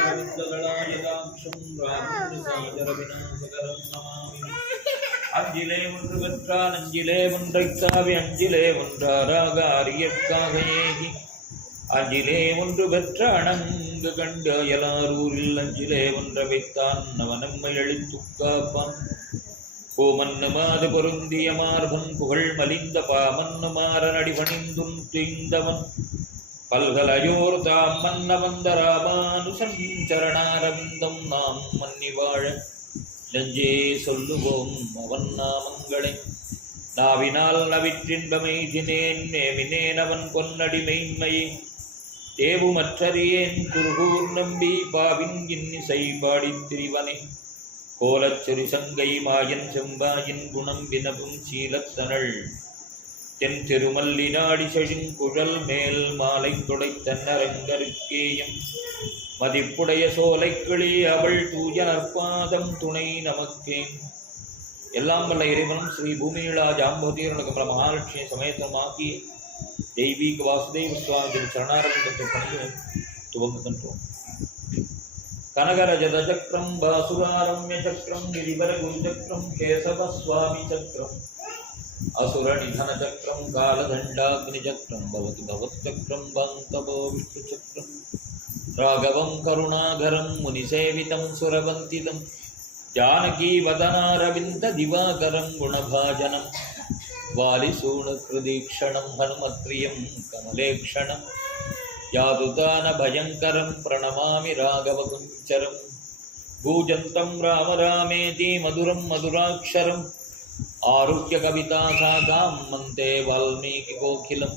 அரவிந்ததளாயதாட்சம் ராமசாகரவிநாசகரம் நமாமி. அஞ்சிலே ஒன்று பெற்றான் அஞ்சிலே ஒன்றைத்தாவி அஞ்சிலே ஒன்றாராக அரியற்காக ஏகி அஞ்சிலே ஒன்று பெற்ற அணங்கு கண்டு அயலாரூரில் அஞ்சிலே ஒன்ற வைத்தான் அவனம்மை அழித்துக் காப்பான். கோமன்னுமாது பொருந்திய மார்பன் புகழ் மலிந்த பாமன்னுமாறன் அடிபணிந்தும் துய்ந்தவன் பல்கலையோர் தாம் மன்ன வந்த ராமானுசன் சரணாரவிந்தம் நாம் மன்னி வாழ நெஞ்சே சொல்லுவோம் அவன் நாமங்களை. நாவினால் நவிற்றின்பமைதினேன் நேமினேன் அவன் பொன்னடி மெய்மையை தேவுமற்றறியேன் குருகூர் நம்பி பாவின் இன்னிசை பாடித் திரிவனே. கோலச்சொரி சங்கை மாயன் செம்பாயின் குணம் வினவும் சீலத்தனள் தென் திருமல்லி நாடி செழுங்குழல் மேல் மாலை தொடைத்தன்னரங்கருக்கேயம் மதிப்புடைய சோலை கிளி அவள் தூய நற்பாதம் துணை நமக்கே. எல்லாம் வல்ல இறைவனும் ஸ்ரீ பூமியிலா ஜாம்பவதீரன கமல மகாலட்சுமி சமேதமாக்கி தெய்வீக வாசுதேவ சுவாமி சரணாரவிந்தத்தை பணிந்து துவங்குகின்றோம். கனகரஜத சக்கரம் பாசுராரம்ய சக்கரம் கிரிவர குருச்சக்கரம் கேசவ சுவாமி சக்கரம் அசுர நிதன சக்கரம் காலதண்டாக்னி சக்கரம் பவதி பவச்சக்கரம் பாந்தவோ விஷ்ணு சக்கரம் ராகவம் கருணாகரம் முனிசேவிதம் சுரவந்திதம் ஜானகி வதனாரவிந்த திவாகரம் குணபாஜனம் வாலிசூண கிருதீக்ஷணம் ஹனுமத்ரியம் கமலேக்ஷணம் யாதுதான பயங்கரம் பிரணமாமி ராகவகுஞ்சரம் பூஜந்தம் ராம ராமேதி மதுரம் மதுராட்சரம் ஆருஹ்ய கவிதா சாகாம் மந்தே வால்மீகி கோகிலம்.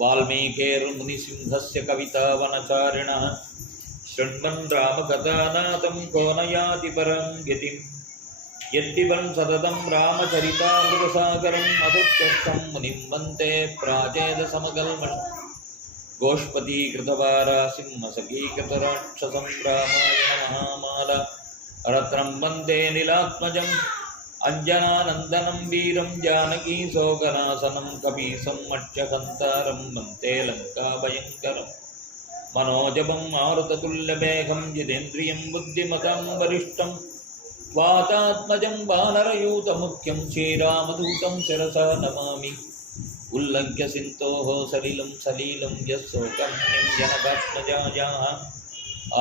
வால்மீகேர்முனிசிம்ஹஸ்ய கவிதா வனசாரிணः ஷண்மன் ராமகதாநாதம் கோனயாதி பரம் கதிம். யத்திவன் சததம் ராமச்சரிதாமிருதசாகரம் மதுத்யஸ்தம் முனிம் வந்தே பிராஜேத சமகல்மஷ் கோஷ்பதி கிருதவாராசிம் சகீகிருதராட்சசம் ராமாயண மகாமாலா ரத்னம் வந்தே நிலாத்மஜம் அஞ்சனானந்தனம் வீரம் ஜானகி சோகநாசனம் கபீசம் மட்சகந்தாரம் வந்தே லங்காபயங்கரம் மனோஜபம் ஆருததுல்யவேகம் ஜிதேந்திரியம் புத்திமதம் வரிஷ்டம் வாதாத்மஜம் வானரயூதமுக்கியம் ஸ்ரீராமதூதம் சிரசா நமாமி. உல்லங்க்ய சிந்தோஹ சலிலம் சலீலம் யஸ்ஸோகர்ணிம் ஜனகாத்மஜாயாः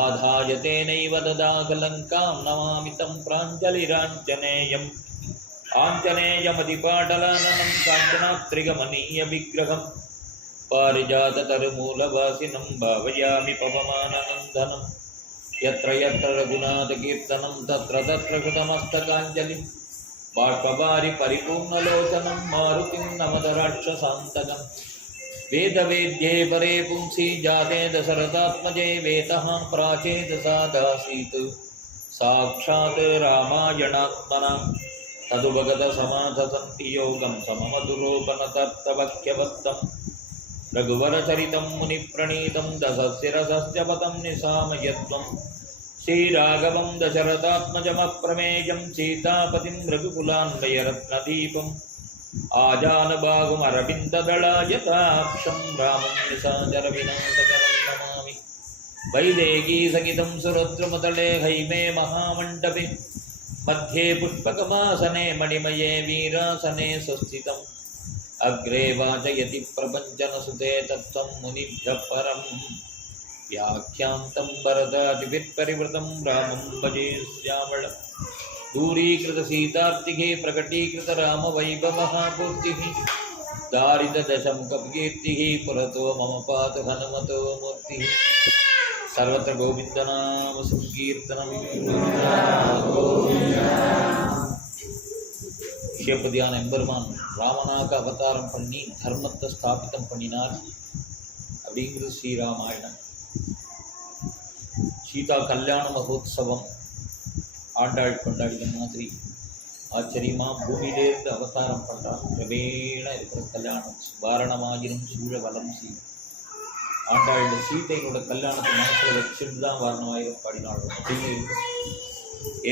ஆதாய தேனைவ ததாகலங்காம் நமாமி தம் பிராஞ்சலிராஞ்சனேயம். ஆஞ்சநேயமதிபாடலானனம் காஞ்சனாத்ரிகமனீய விக்கிரகம் பாரிஜாததருமூலவாசினம் பாவயாமி பவமானநந்தனம். யத்ர யத்ர ரகுநாதகீர்த்தனம் தத்ர தத்ர கிருதமஸ்தகாஞ்சலிம் பாஷ்பவாரி பரிபூர்ணலோச்சனம் மாருதிம் நமத ராட்சசாந்தகம். வேதவேத்யே பரே பும்சி ஜாதே தசரதாத்மஜே வேதः பிராச்சேதசாதாசீத் சாக்ஷாத் ராமாயணாத்மனா ததுபகத சமாதசந்தி யோகம் சமமதுரோபனதர்த்தவக்யவத்தம் ரகுவரச்சரிதம் முனிப்ரணீதம் தசசிரசஸ்ய பதம் நிசாமயத்வம். ஸ்ரீராகவம் தசரதாத்மஜமப்ரமேயம் சீதாபதிம் ரகுகுலான்வயரத்னதீபம் ஆஜானபாகும் அரவிந்ததளாயதாக்ஷம் ராமம் நிசாஜரவிநாசகரம் நமாமி. வைதேகீ சகிதம் சுரத்ருமதளே ஹைமே மகாமண்டபே மத்தியே புஷ்பகமாசனே மணிமயே வீராசனே சுஸ்திதம். அக்ரே வாசயதி பிரபஞ்சனசுதே தத்வம் முனிभ्यः பரம் व्याख्यान्तं वरदादिभिर्परिवृतं रामं भजे श्यामळं. दूरीकृतसीतार्तिके प्रकटीकृतरामवैभवः पूर्तिः दारिद्रदशमुखकीर्तिः पुरतो मम पातु हनुमतो मूर्तिः. सर्वत्र गोविन्दनाम संकीर्तनं. சிவபதியான எம்பெருமான் ராமனாக அவதாரம் பண்ணி தர்மத்தை ஸ்தாபிதம் பண்ணினார் அப்படிங்கிறது ஸ்ரீராமாயணம். சீதா கல்யாண மகோத்சவம் ஆண்டாள் கொண்டாடின மாதிரி ஆச்சரியமாக பூமியிலேருந்து அவதாரம் பண்ணுறான். கிரமேண இருக்கிற கல்யாணம் வாரணமாயிரம் சூழ வலம் செய்யும். ஆண்டாள் சீதையோட கல்யாணத்தை மனசில் வச்சுட்டு தான் வாரணமாயிரம் பாடினாள் அப்படின்னு இருக்கு.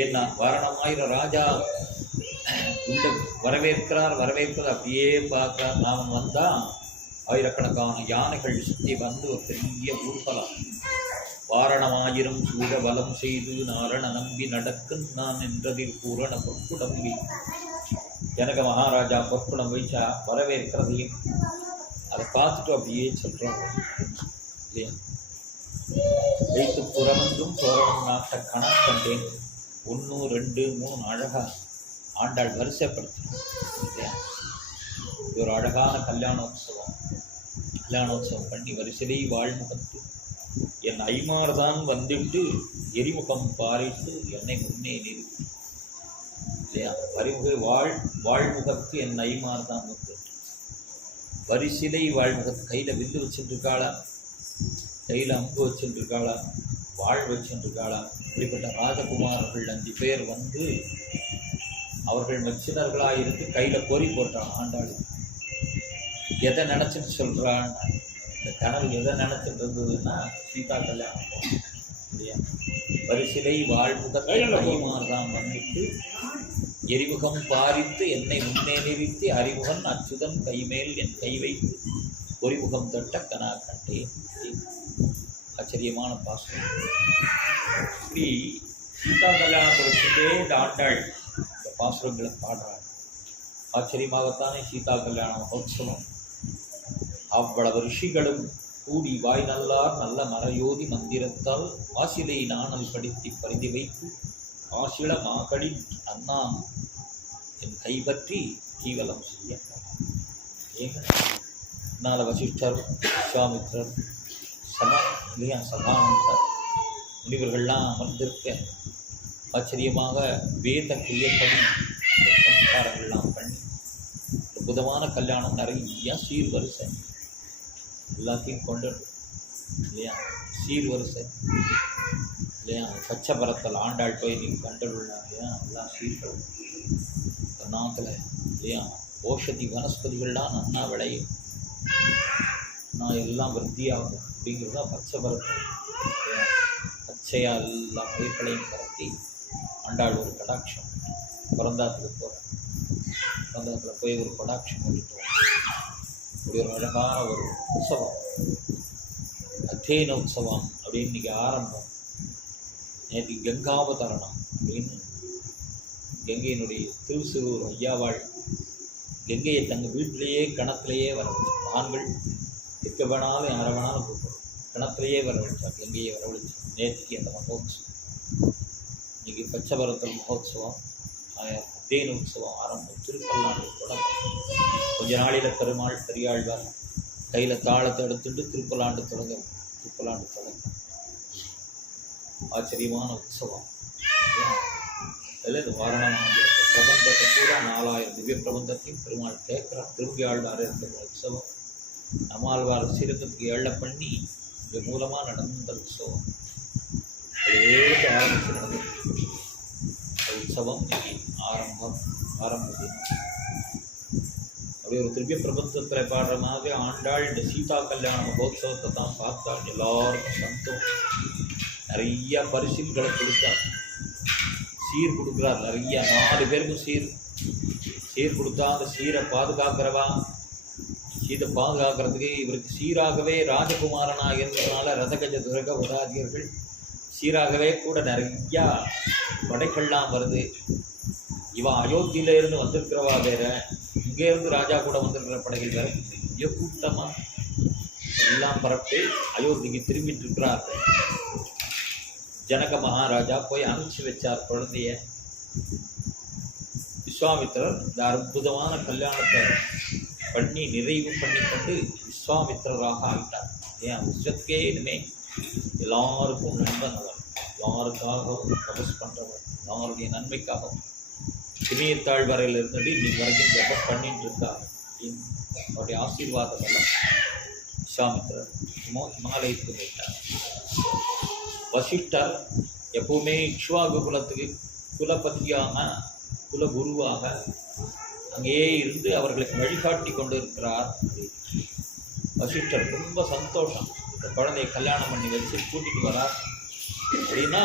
ஏன்னா வாரணமாயிரம் ராஜா உள்ள வரவேற்கிறது அப்படியே பார்க்குறார். நான் வந்தால் ஆயிரக்கணக்கான யானைகள் சுற்றி வந்து ஒரு பெரிய ஊர்வலம் வாரணமாயிரம் சூழ வலம் செய்து நாரண நம்பி நடக்கும் நான் என்றதில் பூரண பொற்குடம்பி. ஜனக மகாராஜா பொற்குடம் வைச்சா வரவேற்கிறதையும் அதை பார்த்துட்டு அப்படியே சொல்கிறாங்க இல்லையா. வைத்து புறமந்தும் தோரணம் நாட்ட கணக்கண்டேன் 1 2 3 அழகா ஆண்டாள் வரிசைப்படுத்தினார் இல்லையா. இது ஒரு அழகான கல்யாணோத்சவம் பண்ணி வரிசையை வாழ்முகத்து என் ஐமார்தான் வந்துட்டு எரிமுகம் பாரித்து என்னை முன்னே நிறுத்தி இல்லையா. வாழ்முகத்து என் ஐமார்தான் வந்து வரிசிலை வாழ்முகத்து. கையில் வில்லு வச்சுருக்காளா, கையில் அம்பு வச்சுருக்காளா, வாழ் வச்சுருக்காளா. இப்படிப்பட்ட ராஜகுமாரர்கள் 5 பேர் வந்து அவர்கள் மெச்சினர்களாக இருந்து கையில் பொறி போட்டான் ஆண்டாள். எதை நினச்சிட்டு சொல்கிறான், இந்த கனவு எதை நினச்சிட்டு இருந்ததுன்னா சீதா கல்யாணம் இல்லையா. வரிசிலை வாழ்முகத்தான் வந்துட்டு எரிமுகம் பாரித்து என்னை முன்னே நிறுத்தி அறிமுகன் அச்சுதன் கைமேல் என் கை வைத்து பொறிமுகம் தொட்ட கனா கண்டேன். ஆச்சரியமான பாசனம். இப்படி சீதா கல்யாணத்தை வச்சுட்டே இந்த ஆண்டாள் இந்த பாசுரங்களை பாடுறாள். ஆச்சரியமாகத்தானே சீதா கல்யாண மகோத்சவம். அவ்வளவு ரிஷிகளும் கூடி வாய் நல்லார் நல்ல மறையோதி மந்திரத்தால் ஆசிலை நாணல் படித்து பரிதி வைத்து ஆசில மாகடி அண்ணான் என் கைப்பற்றி தீவலம் செய்ய. ஏங்க வசிஷ்டர், விஸ்வாமித்ரர், சதானந்தர் முனிவர்கள்லாம் அமர்ந்திருக்க ஆச்சரியமாக வேத கிரியப்படி சம்ஸ்காரங்கள்லாம் பண்ணி அற்புதமான கல்யாணம். நிறைய சீர்வரிசை எல்லாத்தையும் கொண்டு இல்லையா. சீர்வரிசை இல்லையா. பச்சைபரத்தில் ஆண்டாள் போய் நீங்கள் கண்டுள்ளாங்க இல்லையா. எல்லாம் சீர்கள் நாத்தில் இல்லையா. ஓஷதி வனஸ்பதிகள்லாம் நன்னா விளையும், நான் எல்லாம் விருத்தியாகும் அப்படிங்கிறதா பச்சைபரத்தில் பச்சையாக எல்லாம் பயிர்களையும் பரத்தி ஆண்டாள் ஒரு கடாட்சம். பிறந்தாத்துக்கு போகிறேன், பிறந்தாத்தில் போய் ஒரு கடாட்சம் ஓடிட்டு இப்படி ஒரு அழகான ஒரு உற்சவம், அத்தேனோத்சவம் அப்படின்னு இன்றைக்கி ஆரம்பம். நேற்று கங்காவதரணம் அப்படின்னு கங்கையினுடைய திருசிறூர் ஐயாவாள் கங்கையை தங்கள் வீட்டிலேயே கிணத்துலையே வர வச்சு ஆண்கள் எக்க வேணாலும் யாரை வேணாலும் கூப்பிடும் கிணத்துலையே வர வச்சா கங்கையை வரவழைச்சு நேற்றுக்கு அந்த மகோத்சவம். இன்றைக்கி பச்சைபரத்தல் மகோத்சவம், அத்தேன உற்சவம் ஆரம்பம். திருப்பல்லாண்டு தொடங்கும். கொஞ்ச நாளில் பெருமாள் பெரியாழ்வார் கையில் தாளத்தை எடுத்துட்டு திருப்பல்லாண்டு தொடங்கும். ஆச்சரியமான உற்சவம். அதில் இந்த வாரணமாகிற பிரபந்தத்தை கூட 4000 திவ்ய பிரபந்தத்தையும் பெருமாள் கேட்குறான். திரும்பி ஆழ்வார் இருக்கிற உற்சவம் நம்மாழ்வார் ஸ்ரீரங்கத்துக்கு ஏழை பண்ணி இது மூலமாக நடந்த உற்சவம். அதேக்கு ஆரம்பித்து நடந்தது உற்சவம். ஆரம்ப தினம் அப்படி ஒரு திவ்ய பிரபந்தத்தில் பாடுற மாதிரி ஆண்டாள் இந்த சீதா கல்யாண மகோத்சவத்தை தான் பார்த்தாள். எல்லாருக்கும் சந்தோஷம். நிறைய பரிசுகளை கொடுத்தார், சீர் கொடுக்குறார். நிறைய 4 பேருக்கும் சீர் கொடுத்தா அந்த சீரை பாதுகாக்கிறவா, சீதை பாதுகாக்கிறதுக்கு இவருக்கு சீராகவே ராஜகுமாரனாக இருந்ததுனால ரதகஜ துரக உதாதியர்கள் சீராகவே கூட நிறையா படைகள்லாம் வருது. இவன் அயோத்தியிலேருந்து வந்திருக்கிறவா வேற, இங்கேருந்து ராஜா கூட வந்திருக்கிற படைகள் வேற, பெரிய கூட்டமாக எல்லாம் பரப்பி அயோத்திக்கு திரும்பிட்டு இருக்கிறார்கள். ஜனக மகாராஜா போய் அனுப்பிச்சு வச்சார் குழந்தைய. விஸ்வாமித்திரர் இந்த அற்புதமான கல்யாணத்தை பண்ணி நிறைவு பண்ணி கொண்டு விஸ்வாமித்திரராக ஆகிட்டார். ஏன் விஸ்வத்துக்கே இனிமே எல்லாருக்கும் நண்பன் அவர், எல்லாருக்காகவும் தபஸ் பண்ணுறவர், எல்லாருடைய நன்மைக்காகவும் இமயத்தாழ்வரையில் இருந்துட்டு இன்னைக்கு வரைக்கும் ஜபம் பண்ணிட்டு இருக்கார். அவருடைய ஆசீர்வாதம் எல்லாம் விஸ்வாமித்திரர் ஹிமாலயத்துக்கு போயிட்டார். வசிஷ்டர் எப்பவுமே இக்ஷ்வாகு குலத்துக்கு குலபதியாக குலகுருவாக அங்கேயே இருந்து அவர்களுக்கு வழிகாட்டி கொண்டு இருக்கிறார். வசிஷ்டர் ரொம்ப சந்தோஷம். இந்த குழந்தைய கல்யாணம் பண்ணி வச்சு கூட்டிகிட்டு வரார் அப்படின்னா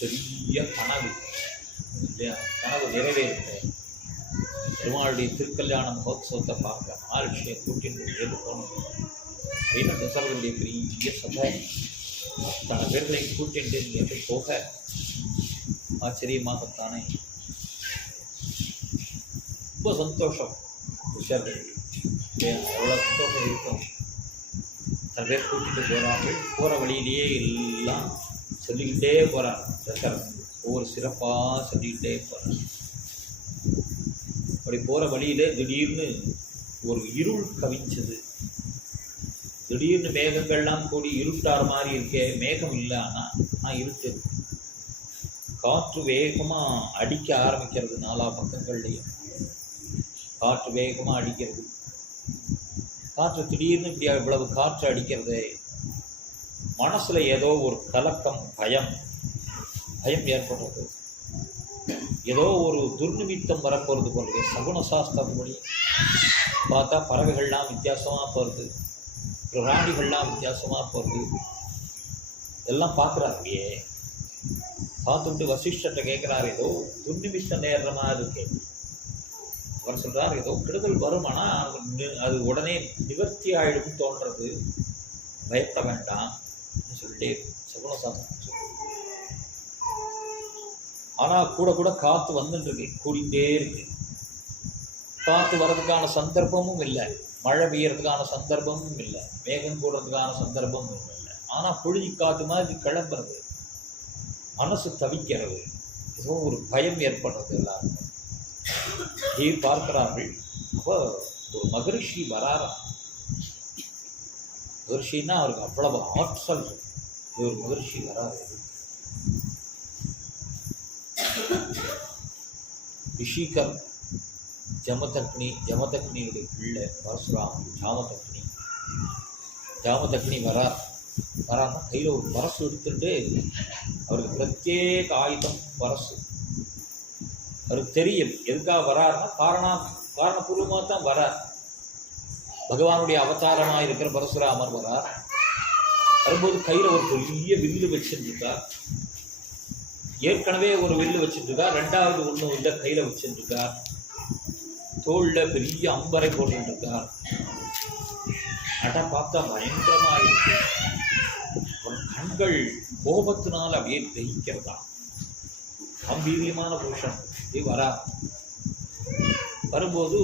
பெரிய கனவு இல்லையா. கனவு நிறைவேற்ற பெருமாளுடைய திருக்கல்யாண மகோத்சவத்தை பார்க்க மகாலட்சுமியை கூட்டிட்டு போகணும் அப்படின்னு தசரதனுடைய பெரிய சபை அத்தனை பேர்களை கூட்டிட்டு இங்கே போக ஆச்சரியமாகத்தானே ரொம்ப சந்தோஷம். விஷயங்கள் எவ்வளோ சந்தோஷம் இருக்கும். சில பேர் கூட்டிகிட்டு போகிறார்கள். போகிற வழியிலேயே எல்லாம் சொல்லிக்கிட்டே போகிறார் தசரதன். ஒவ்வொரு சிறப்பாக சொல்லிக்கிட்டே போகிறார். அப்படி போகிற வழியிலே திடீர்னு ஒரு இருள் கவிஞ்சது. திடீர்னு மேகங்கள்லாம் கூடி இருட்டார் மாதிரி இருக்கே. மேகம் இல்லை, ஆனால் இருட்டு. காற்று வேகமாக அடிக்க ஆரம்பிக்கிறது. நாலா பக்கங்கள்லையும் காற்று வேகமாக அடிக்கிறது. காற்று திடீர்னு இப்படி இவ்வளவு காற்று அடிக்கிறது. மனசில் ஏதோ ஒரு கலக்கம், பயம் ஏற்படுறது. ஏதோ ஒரு துர்நிமித்தம் வரப்போகிறது போல. சகுன சாஸ்திரப்படி பார்த்தா பறவைகள்லாம் வித்தியாசமாக போகிறது, பிராணிகள்லாம் வித்தியாசமாக போகிறது. எல்லாம் பார்க்குறாரு. பார்த்துட்டு வசிஷ்டத்தை கேட்குறாரு, ஏதோ துர்நிமித்தம் நேர்ற மாதிரி இருக்கு. அவர் சொல்கிறார், ஏதோ கெடுதல் வரும், ஆனால் அது உடனே நிவர்த்தி ஆகிடும் தோன்றது, பயப்பட வேண்டாம் சொல்லிட்டே சகுன சாஸ்திரம் சொல்லு. ஆனால் கூட கூட காற்று வந்துட்டு இருக்கு, கூடிகிட்டே இருக்கு. காற்று வர்றதுக்கான சந்தர்ப்பமும் இல்லை, மழை பெய்யறதுக்கான சந்தர்ப்பமும் இல்லை, மேகம் கூடுறதுக்கான சந்தர்ப்பமும் இல்லை. ஆனால் புழுதி காற்று மாதிரி கிளம்புறது. மனசு தவிக்கிறது. ஏதோ ஒரு பயம் ஏற்படுறது எல்லாருக்கும். பார்க்கிறார்கள். அப்போ ஒரு மகரிஷி வராரா. மகரிஷின்னா அவருக்கு அவ்வளவு ஆற்றல். ஒரு மகரிஷி வராரு. ரிஷிகர் ஜமதக்னியுடைய பிள்ளை பரசுராம். ஜாமதக்னி வரான்னா கையில் ஒரு பரசு எடுத்துட்டு, அவருக்கு பிரத்யேக ஆயுதம் பரசு. அவருக்கு தெரியும் எதுக்காக வராருன்னா காரணபூர்வமாக தான் வரார். பகவானுடைய அவதாரமாக இருக்கிற பரசுராமர் வரார். வரும்போது கையில் ஒரு பெரிய வில்லு வச்சுருக்கார். ஏற்கனவே ஒரு வில்லு வச்சுருக்கார், ரெண்டாவது ஒன்று இல்லை கையில் வச்சுருக்கார். தோளில் பெரிய அம்பரை போட்டுருக்கார். அதான் பார்த்தா பயங்கரமாக இருக்கு. ஒரு கண்கள் கோபத்தினால் அப்படியே தகிக்கிறதா. கம்பீரியமான புருஷன் வரும்போது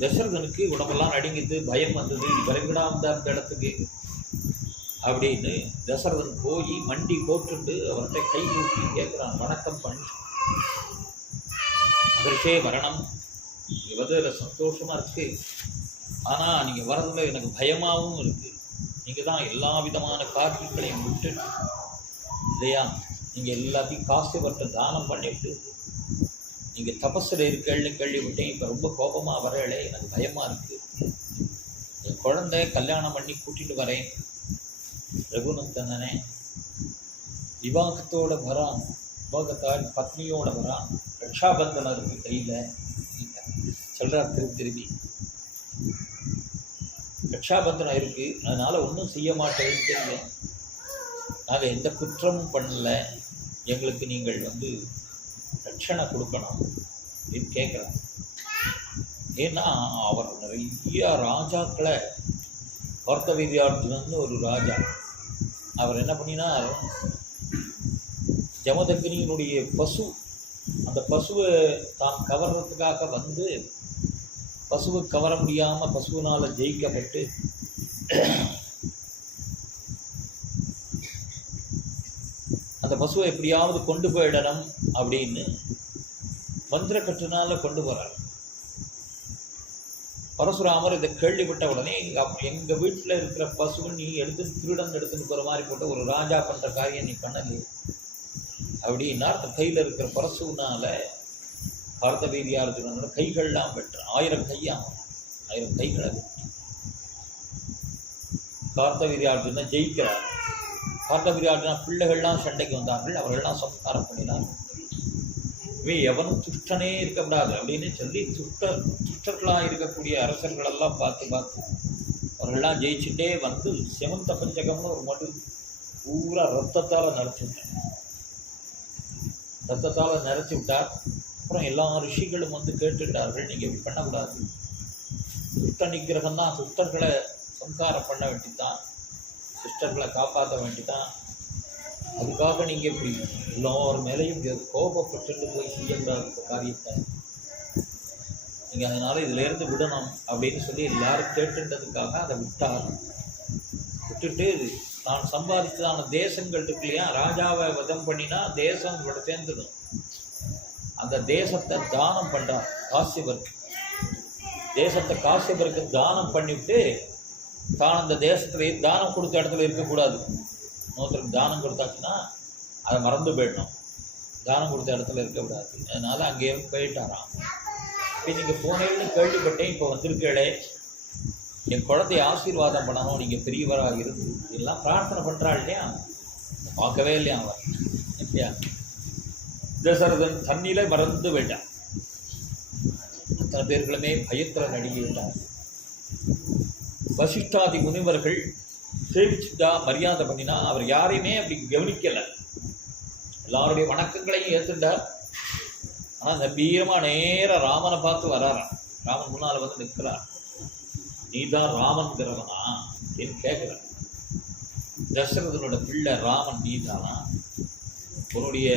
தசரதனுக்கு உடம்பெல்லாம் நடுங்கிட்டு பயம் வந்தது. விரைவிடா வந்த அந்த இடத்துக்கு அப்படின்னு தசரதன் போய் மண்டி போட்டுட்டு அவர்கிட்ட கை ஊற்றி கேட்குறான், வணக்கம் பண்ணி அதற்கே வரணும். நீங்கள் வந்து சந்தோஷமாக இருக்கு, ஆனால் நீங்கள் வரதுல எனக்கு பயமாகவும் இருக்கு. நீங்கள் தான் எல்லா விதமான காரியங்களையும் விட்டு இல்லையா, நீங்கள் எல்லாத்தையும் காசியவர்கிட்ட தானம் பண்ணிவிட்டு நீங்கள் தபஸில் இருக்கேள்னு கேள்விவிட்டேன். இப்போ ரொம்ப கோபமாக வரலே, எனக்கு பயமாக இருக்குது. என் குழந்தை கல்யாணம் பண்ணி கூட்டிகிட்டு வரேன், ரகுநந்தனே விவாகத்தோடு வரான், விவாகத்தால் பத்னியோட வரான், ரக்ஷாபந்தனம் இருக்குது கையில் சொல்கிறார். திருப்பி ரக்ஷாபந்தனம் இருக்குது, அதனால் ஒன்றும் செய்ய மாட்டேன்னு தெரியும். நாங்கள் எந்த குற்றமும் பண்ணல, எங்களுக்கு நீங்கள் வந்து ரட்சணை கொடுக்கணும் அப்படின்னு கேட்குறாங்க. ஏன்னா அவர் நிறைய ராஜாக்களை, கார்த்தவீர்யார்ஜுனன்னு ஒரு ராஜா, அவர் என்ன பண்ணினார், ஜமதக்னியினுடைய பசு, அந்த பசுவை தான் கவர்றதுக்காக வந்து பசுவை கவர முடியாமல் பசுவினால் ஜெயிக்கப்பட்டு அந்த பசுவை எப்படியாவது கொண்டு போயிடணும் அப்படின்னு மந்திரக்கட்டுனால கொண்டு போகிறார். பரசுராமர் இதை கேள்விப்பட்ட உடனே, எங்கள் வீட்டில் இருக்கிற பசுவை நீ திருடன் எடுத்துன்னு போகிற மாதிரி போட்ட ஒரு ராஜா பண்ணுற காரியம் நீ பண்ணலையே அப்படின்னா, அந்த கையில் இருக்கிற பரசுனால கார்த்தவீர்யார்ஜுனனோட கைகள்லாம் வெட்டுறான். 1000 கைகளை வெட்டி கார்த்தவீர்யார்ஜுனன் ஜெயிக்கிறார். கார்த்தவீர்யார்ஜுன பிள்ளைகள்லாம் சண்டைக்கு வந்தார்கள், அவர்கள்லாம் சம்ஸ்காரம் பண்ணினார். எவனும் துஷ்டனே இருக்கக்கூடாது அப்படின்னு சொல்லி துஷ்டர்களாக இருக்கக்கூடிய அரசர்களெல்லாம் பார்த்து அவர்கள்லாம் ஜெயிச்சுட்டே வந்து செமந்த பஞ்சகம்னு ஒரு மடு பூரா ரத்தத்தால் நிறச்சி விட்டார். அப்புறம் எல்லா ரிஷிகளும் வந்து கேட்டுட்டார்கள், நீங்கள் இப்படி பண்ணக்கூடாது, துஷ்ட நிகிரகம் தான், துஷ்டர்களை சம்காரம் பண்ண வேண்டித்தான், துஷ்டர்களை காப்பாற்ற வேண்டித்தான், அதுக்காக நீங்கள் இப்படி எல்லார் மேலேயும் கோபப்பட்டு போய் செய்யக்கூடாது இந்த காரியத்தை. நீங்கள் அதனால் இதிலேருந்து விடணும் அப்படின்னு சொல்லி எல்லாரும் கேட்டுன்றதுக்காக அதை விட்டார். விட்டுட்டு நான் சம்பாதித்ததான தேசங்கள் இருக்கு இல்லையா, ராஜாவை வதம் பண்ணினா தேசம் இவட சேர்ந்துடும். அந்த தேசத்தை தானம் பண்ணுறார் காசியபருக்கு. தேசத்தை காசியபருக்கு தானம் பண்ணிவிட்டு தான் அந்த தேசத்துல தானம் கொடுத்த இடத்துல இருக்கக்கூடாது. ஒருத்தருக்கு தானம் கொடுத்தாச்சுன்னா அதை மறந்து போயிடணும். தானம் கொடுத்த இடத்துல இருக்கக்கூடாது. அதனால அங்கேயே போயிட்டாராம். இப்போ நீங்கள் போனேன்னு கேள்விப்பட்டேன், இப்போ வந்திருக்கே என் குழந்தைய ஆசீர்வாதம் பண்ணணும், நீங்கள் பெரியவராக இருந்து எல்லாம் பிரார்த்தனை பண்ணுறாள் இல்லையா, பார்க்கவே இல்லையா அவர் இல்லையா. தசரதன் தண்ணியில் மறந்து போயிட்டான். அத்தனை பேர்களுமே பயத்தில் நடுங்கி விட்டார். வசிஷ்டாதி முனிவர்கள் சேவிச்சுட்டா மரியாதை பண்ணினா அவர் யாரையுமே அப்படி கவனிக்கலை. எல்லாருடைய வணக்கங்களையும் ஏற்றுட்டார். ஆனால் கம்பீரமாக நேராக ராமனை பார்த்து வராராம். ராமன் முன்னால் வந்து நிற்கிறார். நீ தான் ராமன்கிறவனா என்று கேட்குறார். தசரதனோட பிள்ளை ராமன் நீ தானா? உன்னுடைய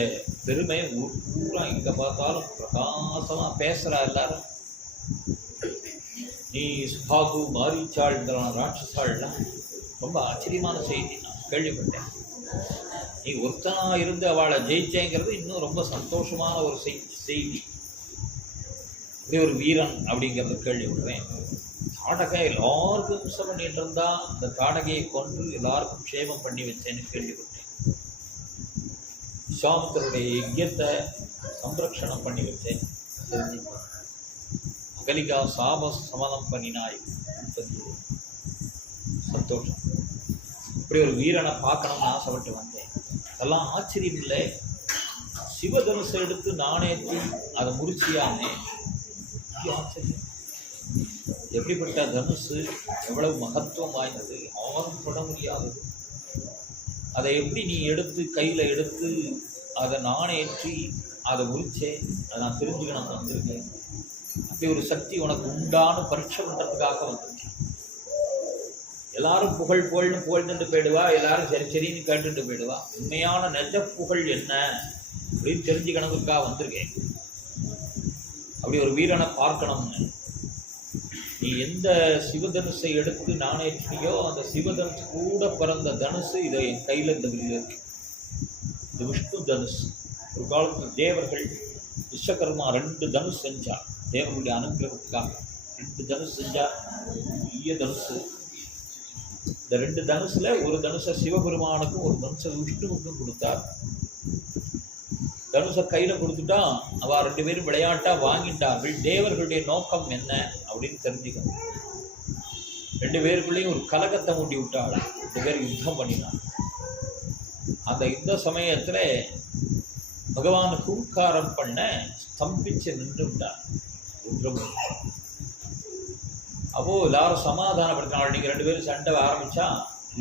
பெருமை பூரா எங்கே பார்த்தாலும் பிரகாசமாக பேசுகிறா எல்லாரும். நீ சுபாகு மாரீச்சாள்ங்கிறவன ராட்சசாள்லாம் ரொம்ப ஆச்சரியமான செய்தி நான் கேள்விப்பட்டேன். நீ ஒருத்தனாக இருந்து அவளை ஜெயிச்சேங்கிறது இன்னும் ரொம்ப சந்தோஷமான ஒரு செய்தி. இப்படி ஒரு வீரன் அப்படிங்கிறத கேள்விப்படுறேன். தாடகை எல்லாருக்கும் இம்சம் பண்ணிட்டு இருந்தா அந்த தாடகையை கொன்று எல்லாருக்கும் க்ஷேமம் பண்ணி வச்சேன்னு கேள்விப்பட்டேன். விஸ்வாமித்திரருடைய யஜ்யத்தை சம்ரக்ஷணம் பண்ணி வச்சேன் தெரிஞ்சுப்பேன். அகலிகா சாப சமதம் பண்ணினாய், சந்தோஷம். இப்படி ஒரு வீரனை பார்க்கணும்னு ஆசைப்பட்டு வந்தேன். அதெல்லாம் ஆச்சரியம் இல்லை. சிவதனுசை எடுத்து நாணயத்தை அதை முறிச்சியானே, ஆச்சரியம். எப்படிப்பட்ட தனுசு, எவ்வளவு மகத்துவம் வாய்ந்தது, யாரும் தொட முடியாதது. அதை எப்படி நீ எடுத்து கையில் எடுத்து அதை நாணேற்றி அதை முறிச்சே, அதை நான் தெரிஞ்சுக்கணும் வந்திருக்கேன். அப்படி ஒரு சக்தி உனக்கு உண்டான பரீட்சை பண்ணுறதுக்காக வந்துருச்சு. எல்லாரும் புகழ் புகழ்னு புகழ்ந்துட்டு போயிடுவா, எல்லாரும் சரி சரின்னு கேட்டுட்டு போயிடுவா. உண்மையான நெஜ புகழ் என்ன அப்படின்னு தெரிஞ்சுக்கணுக்காக வந்திருக்கேன். அப்படி ஒரு வீரனை பார்க்கணும்னு நீ எந்த சிவதனுசை எடுத்து நாணேற்றியோ அந்த சிவதனுசு கூட பிறந்த தனுசு இதை என் கையில் இந்த வில்லு இருக்கு. இது விஷ்ணு தனுசு. ஒரு காலத்தில் தேவர்கள் விஸ்வகர்மா 2 தனுஷ் செஞ்சார். தேவனுடைய அனுகிரகத்துக்காக 2 தனுஷ் செஞ்சார். பெரிய தனுசு. இந்த 2 தனுசுல ஒரு தனுசை சிவபெருமானுக்கும் ஒரு தனுசை விஷ்ணுவுக்கும் கொடுத்தார். தனுசை கையில் கொடுத்துட்டா அவ 2 பேரும் விளையாட்டா வாங்கிட்டார்கள். தேவர்களுடைய நோக்கம் என்ன அப்படின்னு தெரிஞ்சுக்கணும். 2 பேருக்குள்ளேயும் ஒரு கலகத்தை மூட்டி விட்டாள். 2 பேர் யுத்தம் பண்ணினார். அந்த யுத்த சமயத்தில் பகவான் ஹூங்காரம் பண்ண ஸ்தம்பிச்சு நின்று விட்டார். அப்போ எல்லாரும் சமாதானப்படுத்தினாள். நீங்கள் 2 பேரும் சண்டை ஆரம்பித்தா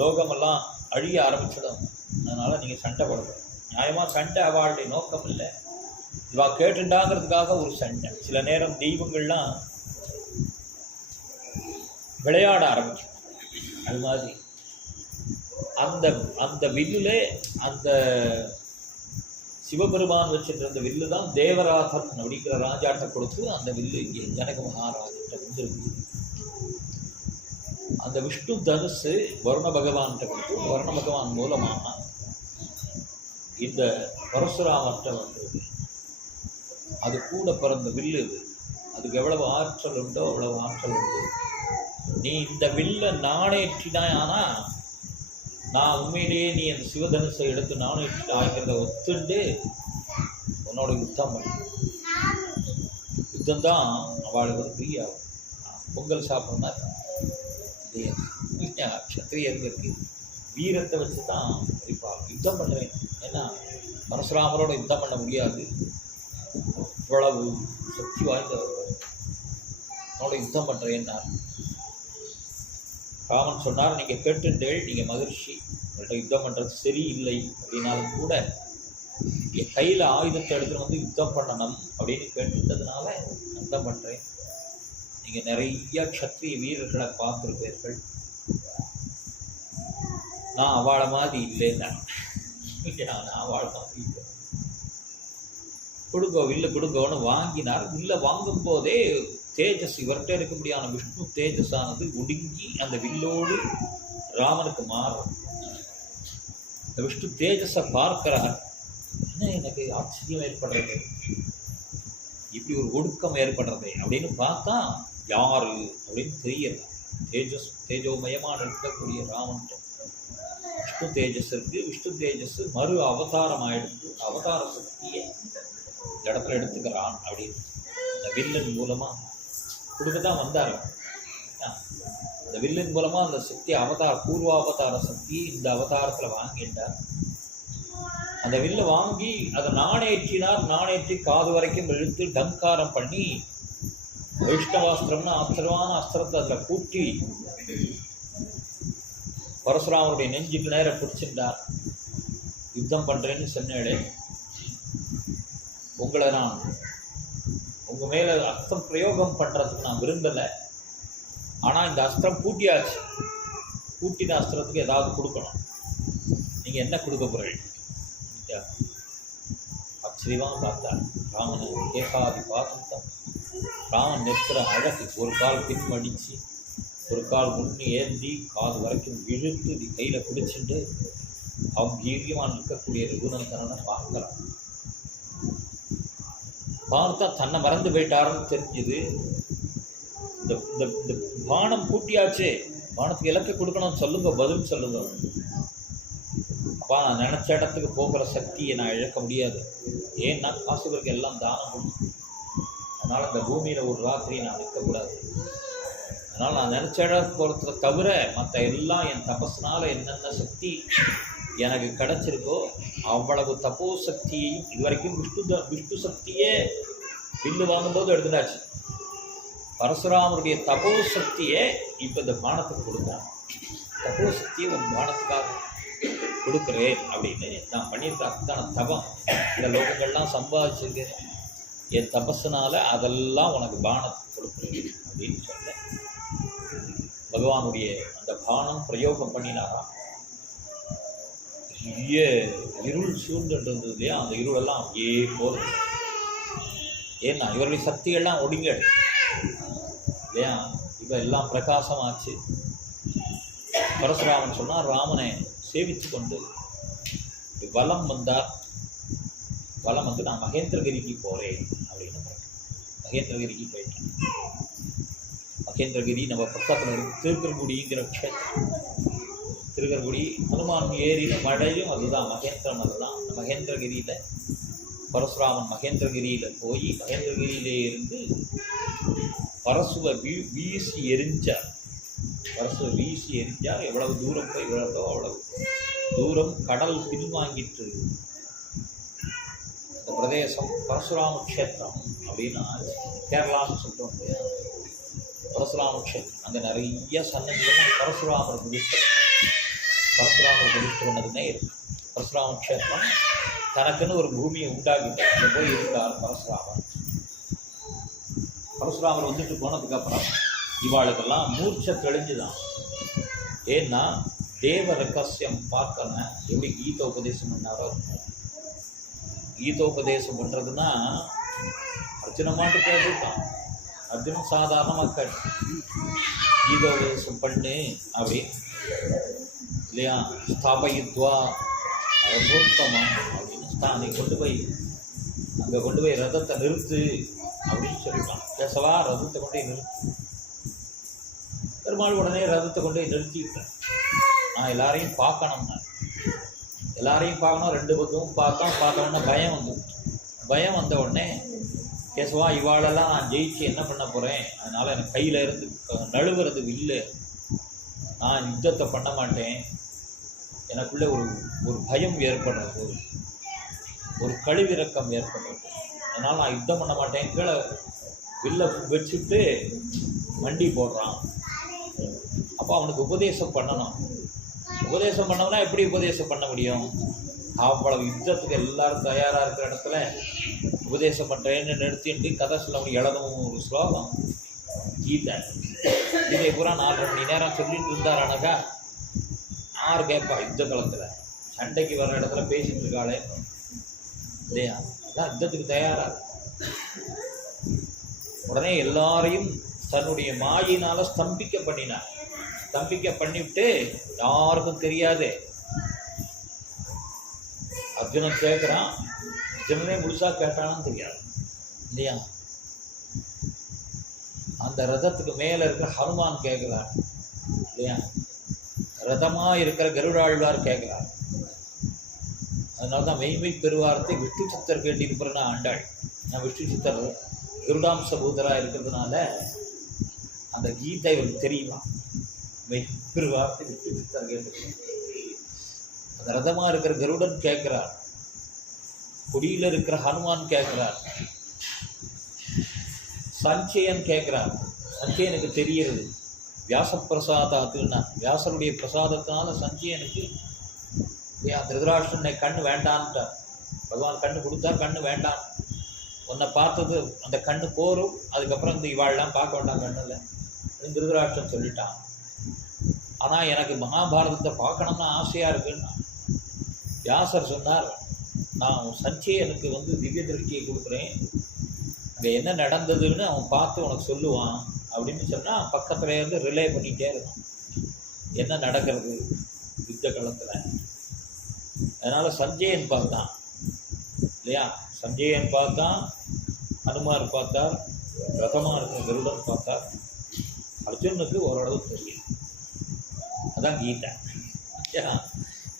லோகமெல்லாம் அழிய ஆரம்பிச்சிடும். அதனால் நீங்கள் சண்டை போடணும். நியாயமாக சண்டை அவளுடைய நோக்கம் இல்லை. இவா கேட்டுண்டாங்கிறதுக்காக ஒரு சண்டை. சில நேரம் தெய்வங்கள்லாம் விளையாட ஆரம்பிக்கும். அது மாதிரி அந்த அந்த வில்லுல அந்த சிவபெருமான் வச்சுட்டு அந்த வில்லு தான் தேவராதன் அப்படிங்கிற ராஜாட்ட கொடுத்து அந்த வில்லு இங்கே ஜனக மகாராஜிட்ட வந்துருக்கு. அந்த விஷ்ணு தனுசு வருண பகவான்கிட்ட கொடுத்து வருண பகவான் மூலமாக இந்த பரசுராமர்கிட்ட வந்தது. அது கூட பிறந்த வில்லு இது. அதுக்கு எவ்வளவு ஆற்றல் உண்டோ அவ்வளவு ஆற்றல் உண்டு. நீ இந்த வில்ல நாணேற்றினாயானா நான் உண்மையிலேயே நீ அந்த சிவதனுசை எடுத்து நாணேற்றிட்டாங்கிறத ஒத்துண்டு உன்னோட யுத்தம் பண்ண. யுத்தம் தான் அவளுக்கு ஒரு பிரியா. பொங்கல் சாப்பிட்றா க்ஷத்திரியர்களுக்கு வீரத்தை வச்சு தான் இருப்பாள். யுத்தம் பண்ணுறேன். ஏன்னா பரசுராமரோட யுத்தம் பண்ண முடியாது. இவ்வளவு சக்தி வாய்ந்தவர். என்னோட யுத்தம் பண்ணுறேன்னார். ராமன் சொன்னார், நீங்கள் கேட்டுண்டேள், நீங்கள் மகிழ்ச்சி, உங்கள்கிட்ட யுத்தம் பண்ணுறது சரியில்லை அப்படின்னாலும் கூட என் கையில் ஆயுதத்தை எடுத்துகிட்டு வந்து யுத்தம் பண்ணணும் அப்படின்னு கேட்டுட்டதுனால யுத்தம் பண்ணுறேன். நீங்கள் நிறைய க்ஷத்ரிய வீரர்களை பார்த்துருப்பீர்கள். நான் அவளை மாதிரி இல்லைன்னா நான் வாழ்க்கை கொடுக்கோ வில்ல கொடுக்கோன்னு வாங்கினார். வில்ல வாங்கும் போதே தேஜஸ் இவர்கிட்ட இருக்க முடியாத விஷ்ணு தேஜஸானது ஒடுங்கி அந்த வில்லோடு ராமனுக்கு மாறும். இந்த விஷ்ணு தேஜஸை பார்க்கிறார். என்ன எனக்கு ஆச்சரியம் ஏற்படுறது, இப்படி ஒரு ஒடுக்கம் ஏற்படுறது அப்படின்னு பார்த்தா யாரு அப்படின்னு தெரியல. தேஜோமயமாக இருக்கக்கூடிய ராமன் விஷ்ணு தேஜஸ் இருக்கு. விஷ்ணு தேஜஸ் மறு அவதாரம் ஆயிடுச்சு. அவதார சக்தியை இந்த இடத்துல எடுத்துக்கிறான் அப்படின்னு இந்த வில்லன் மூலமா கொடுக்க தான் வந்தார். இந்த வில்லன் மூலமா அந்த சக்தி பூர்வாவதார சக்தி இந்த அவதாரத்துல வாங்கிட்டார். அந்த வில்லை வாங்கி அதை நாணேற்றினார். நாணேற்றி காது வரைக்கும் இழுத்து டங்காரம் பண்ணி வைஷ்ணவாஸ்திரம்னு அஸ்திரமான அஸ்திரத்தை அதில் கூட்டி பரசுராமருடைய நெஞ்சுக்கு நேரம் பிடிச்சிருந்தார். யுத்தம் பண்றேன்னு சொன்னேன், உங்களை நான் உங்க மேல அஸ்திரம் பிரயோகம் பண்றதுக்கு நான் விரும்பலை. ஆனா இந்த அஸ்திரம் பூட்டியாச்சு. பூட்டின அஸ்திரத்துக்கு ஏதாவது கொடுக்கணும். நீங்க என்ன கொடுக்க போறீங்க? ஆச்சரியமாக பார்த்தார் ராமனை. கேசாதி பார்த்தா ராமன் நிற்கிற அழகு, ஒரு கால் பின்மடிச்சு ஒரு கால் முன்னி ஏந்தி காது வரைக்கும் இழுத்து இது கையில் பிடிச்சிட்டு கம்பீரியமாக நிற்கக்கூடிய ரகுநந்தனை பார்க்கலாம். பார்த்தா தன்னை மறந்து போயிட்டாருன்னு தெரிஞ்சுது. இந்த பானம் பூட்டியாச்சே, பானத்துக்கு இலக்கை கொடுக்கணும்னு சொல்லுங்க, பதில் சொல்லுங்க. அப்பா நான் நினச்ச இடத்துக்கு போகிற சக்தியை நான் இழக்க முடியாது. ஏன்னா காசுகளுக்கு எல்லாம் தானம் கொடுக்கும். அதனால் இந்த பூமியில் ஒரு ராத்திரி நான் நிற்கக்கூடாது. அதனால் நான் நினச்ச இடத்துக்கு போகிறத தவிர மற்ற எல்லாம் என் தபஸ்னால் என்னென்ன சக்தி எனக்கு கிடைச்சிருக்கோ அவ்வளவு தப்போ சக்தியையும் இதுவரைக்கும் விஷ்ணு சக்தியே வில்லு வாங்கும்போது எடுத்துட்டாச்சு. பரசுராமருடைய தபோ சக்தியே இப்போ இந்த பானத்துக்கு கொடுக்குறான். தபோ சக்தியை ஒரு பானத்துக்காக கொடுக்குறேன் அப்படின்னு நான் பண்ணியிருக்க அத்தனை தபம் இந்த லோகங்கள்லாம் சம்பாதிச்சிருக்கேன். என் தபஸுனால அதெல்லாம் உனக்கு பானத்துக்கு கொடுக்குறேன் அப்படின்னு சொல்ல பகவானுடைய அந்த பானம் பிரயோகம் பண்ணினாராம். பெரிய இருள் சூழ்ந்துட்டு இருந்தது இல்லையா, அந்த இருளெல்லாம் அப்படியே போதும். ஏன்னா இவருடைய சக்திகள்லாம் ஒடுங்கடு இல்லையா, இப்போ எல்லாம் பிரகாசமாச்சு. பரசுராமன் சொன்னார், ராமனை சேவித்து கொண்டு வலம் வந்தார். வலம் வந்து நான் மகேந்திரகிரிக்கு போகிறேன் அப்படின்னு மகேந்திரகிரிக்கு போயிட்டேன். மகேந்திரகிரி நம்ம பக்கத்தில் இருக்கு. திருக்கர்குடிங்கிற க்ஷேத்திரம். திருக்கர்குடி ஹனுமான் ஏறின மழையும் அதுதான், மகேந்திரம் அதுதான். அந்த மகேந்திரகிரியில் பரசுராமன் மகேந்திரகிரியில் போய் மகேந்திரகிரியிலே இருந்து பரசுவை வீசி எரிஞ்சார். பரசுவை வீசி எரிஞ்சார். எவ்வளவு தூரம் போய் விழதோ அவ்வளவு தூரம் கடல் பின்வாங்கிட்டு. இந்த பிரதேசம் பரசுராம க்ஷேத்திரம் அப்படின்னா கேரளான்னு சொல்கிறோம் இல்லையா, பரசுராம க்ஷேத்திரம். அங்கே நிறைய சன்னதிகள்லாம் பரசுராமர் பிரதிஷ்டை பண்ணதுன்னே இருக்கு. பரசுராம க்ஷேத்திரம் தனக்குன்னு ஒரு பூமியை உண்டாக்கிட்டு அங்கே போய் இருந்தார் பரசுராமர். பரசுராமர் வந்துட்டு போனதுக்கப்புறம் இவாளுக்கெல்லாம் மூர்ச்சை தெளிஞ்சுதான். ஏன்னா தேவ ரகசியம் பார்க்கணும். எப்படி கீதோபதேசம் பண்ணாரோ, கீதோபதேசம் பண்ணுறதுன்னா அர்ஜுன மாட்டு கேட்டுட்டான். அர்ஜுனன் சாதாரணமாக கேட்டு கீதோபதேசம் பண்ணு அப்படின்னு இல்லையா, ஸ்தாபயித்வா அதோத்தமா அப்படின்னு அதை கொண்டு போய் ரதத்தை நிறுத்து அப்படின்னு சொல்லிட்டான். கேசவா ரதத்தை கொண்டு போய் நிறுத்து. பெருமாள் உடனே ரதத்தை கொண்டு போய் நிறுத்திவிட்டேன். நான் எல்லாரையும் பார்க்கணும். எல்லாரையும் பார்க்கணும். ரெண்டு பக்கமும் பார்த்த உடனே பயம் வந்த உடனே கேசவா இவாளெல்லாம் நான் ஜெயிச்சு என்ன பண்ண போகிறேன், அதனால் எனக்கு கையில் இருந்து நழுவுறது இல்லை, நான் யுத்தத்தை பண்ண மாட்டேன், எனக்குள்ளே ஒரு பயம் ஏற்படுறது, ஒரு கழிவிறக்கம் ஏற்படுறது, அதனால் நான் யுத்தம் பண்ண மாட்டேன், கீழே வில்லை வச்சுட்டு மண்டி போடுறான். அப்போ அவனுக்கு உபதேசம் பண்ணணும். உபதேசம் பண்ணோம்னா எப்படி உபதேசம் பண்ண முடியும்? அவ்வளவு யுத்தத்துக்கு எல்லாரும் தயாராக இருக்கிற இடத்துல உபதேசம் பண்ணுறேன்னு நிறுத்திட்டு கதை சொல்ல முடியும். எழுதும் ஒரு ஸ்லோகம் கீதை. இதை பூரா 4 மணி நேரம் சொல்லிட்டு இருந்தார். அழகா யார் கேட்பா யுத்த காலத்தில் சண்டைக்கு வர்ற இடத்துல பேசிட்டு இருக்காளே இல்லையா, அதான் யுத்தத்துக்கு தயாரா. உடனே எல்லாரையும் தன்னுடைய மாயினால ஸ்தம்பிக்க பண்ணினார். ஸ்தம்பிக்க பண்ணிவிட்டு யாருக்கும் தெரியாது. அர்ஜுனன் கேட்குறான், அர்ஜுனனே முழுசா கேட்டான்னு தெரியாது இல்லையா. அந்த ரதத்துக்கு மேலே இருக்கிற ஹனுமான் கேட்குறார் இல்லையா, ரதமாக இருக்கிற கருடாழ்வார் கேட்குறார். அதனால தான் மெய்மை பெருவாரத்தை விஷ்ணு சித்தர் கேட்டிருப்பேன் நான் ஆண்டாள். நான் விஷ்ணு சித்தர் கருடாம்ச பூதராக இருக்கிறதுனால அந்த கீதை இவருக்கு தெரியுமா. மெய் பெருவாரத்தை விஷ்ணு சித்தர் கேட்டிருக்கேன். அந்த ரதமாக இருக்கிற கருடன் கேட்குறார், கொடியில் இருக்கிற ஹனுமான் கேட்குறார், சஞ்சயன் கேட்குறார். சஞ்சயனுக்கு தெரிகிறது வியாசப்பிரசாதாத்துன்னா, வியாசருடைய பிரசாதத்தினால சஞ்சயனுக்கு திருதராஷ்டிரனை கண்ணு வேண்டான்ட்டார். பகவான் கண்ணு கொடுத்தா கண்ணு வேண்டாம், உன்னை பார்த்தது அந்த கண்ணு போரும், அதுக்கப்புறம் இந்த இவாள்லாம் பார்க்க வேண்டாம் கண்ணில் திருதராஷ்டிரன் சொல்லிட்டான். ஆனால் எனக்கு மகாபாரதத்தை பார்க்கணும்னு ஆசையாக இருக்குன்னா வியாசர் சொன்னார், நான் சஞ்சயனுக்கு திவ்ய திருஷ்டியை கொடுக்குறேன், அங்கே என்ன நடந்ததுன்னு அவன் பார்த்து உனக்கு சொல்லுவான் அப்படின்னு சொன்னால் பக்கத்தில் ரிலே பண்ணிகிட்டே இருக்கான் என்ன நடக்கிறது யுத்த காலத்தில். அதனால் சஞ்சயன் பார்த்தான் இல்லையா, சஞ்சயன் பார்த்தான், ஹனுமார் பார்த்தார், ரதமாக இருக்கிற கருடன் பார்த்தார். அர்ஜுனுக்கு ஓரளவு தெரியும். அதான் கீதை,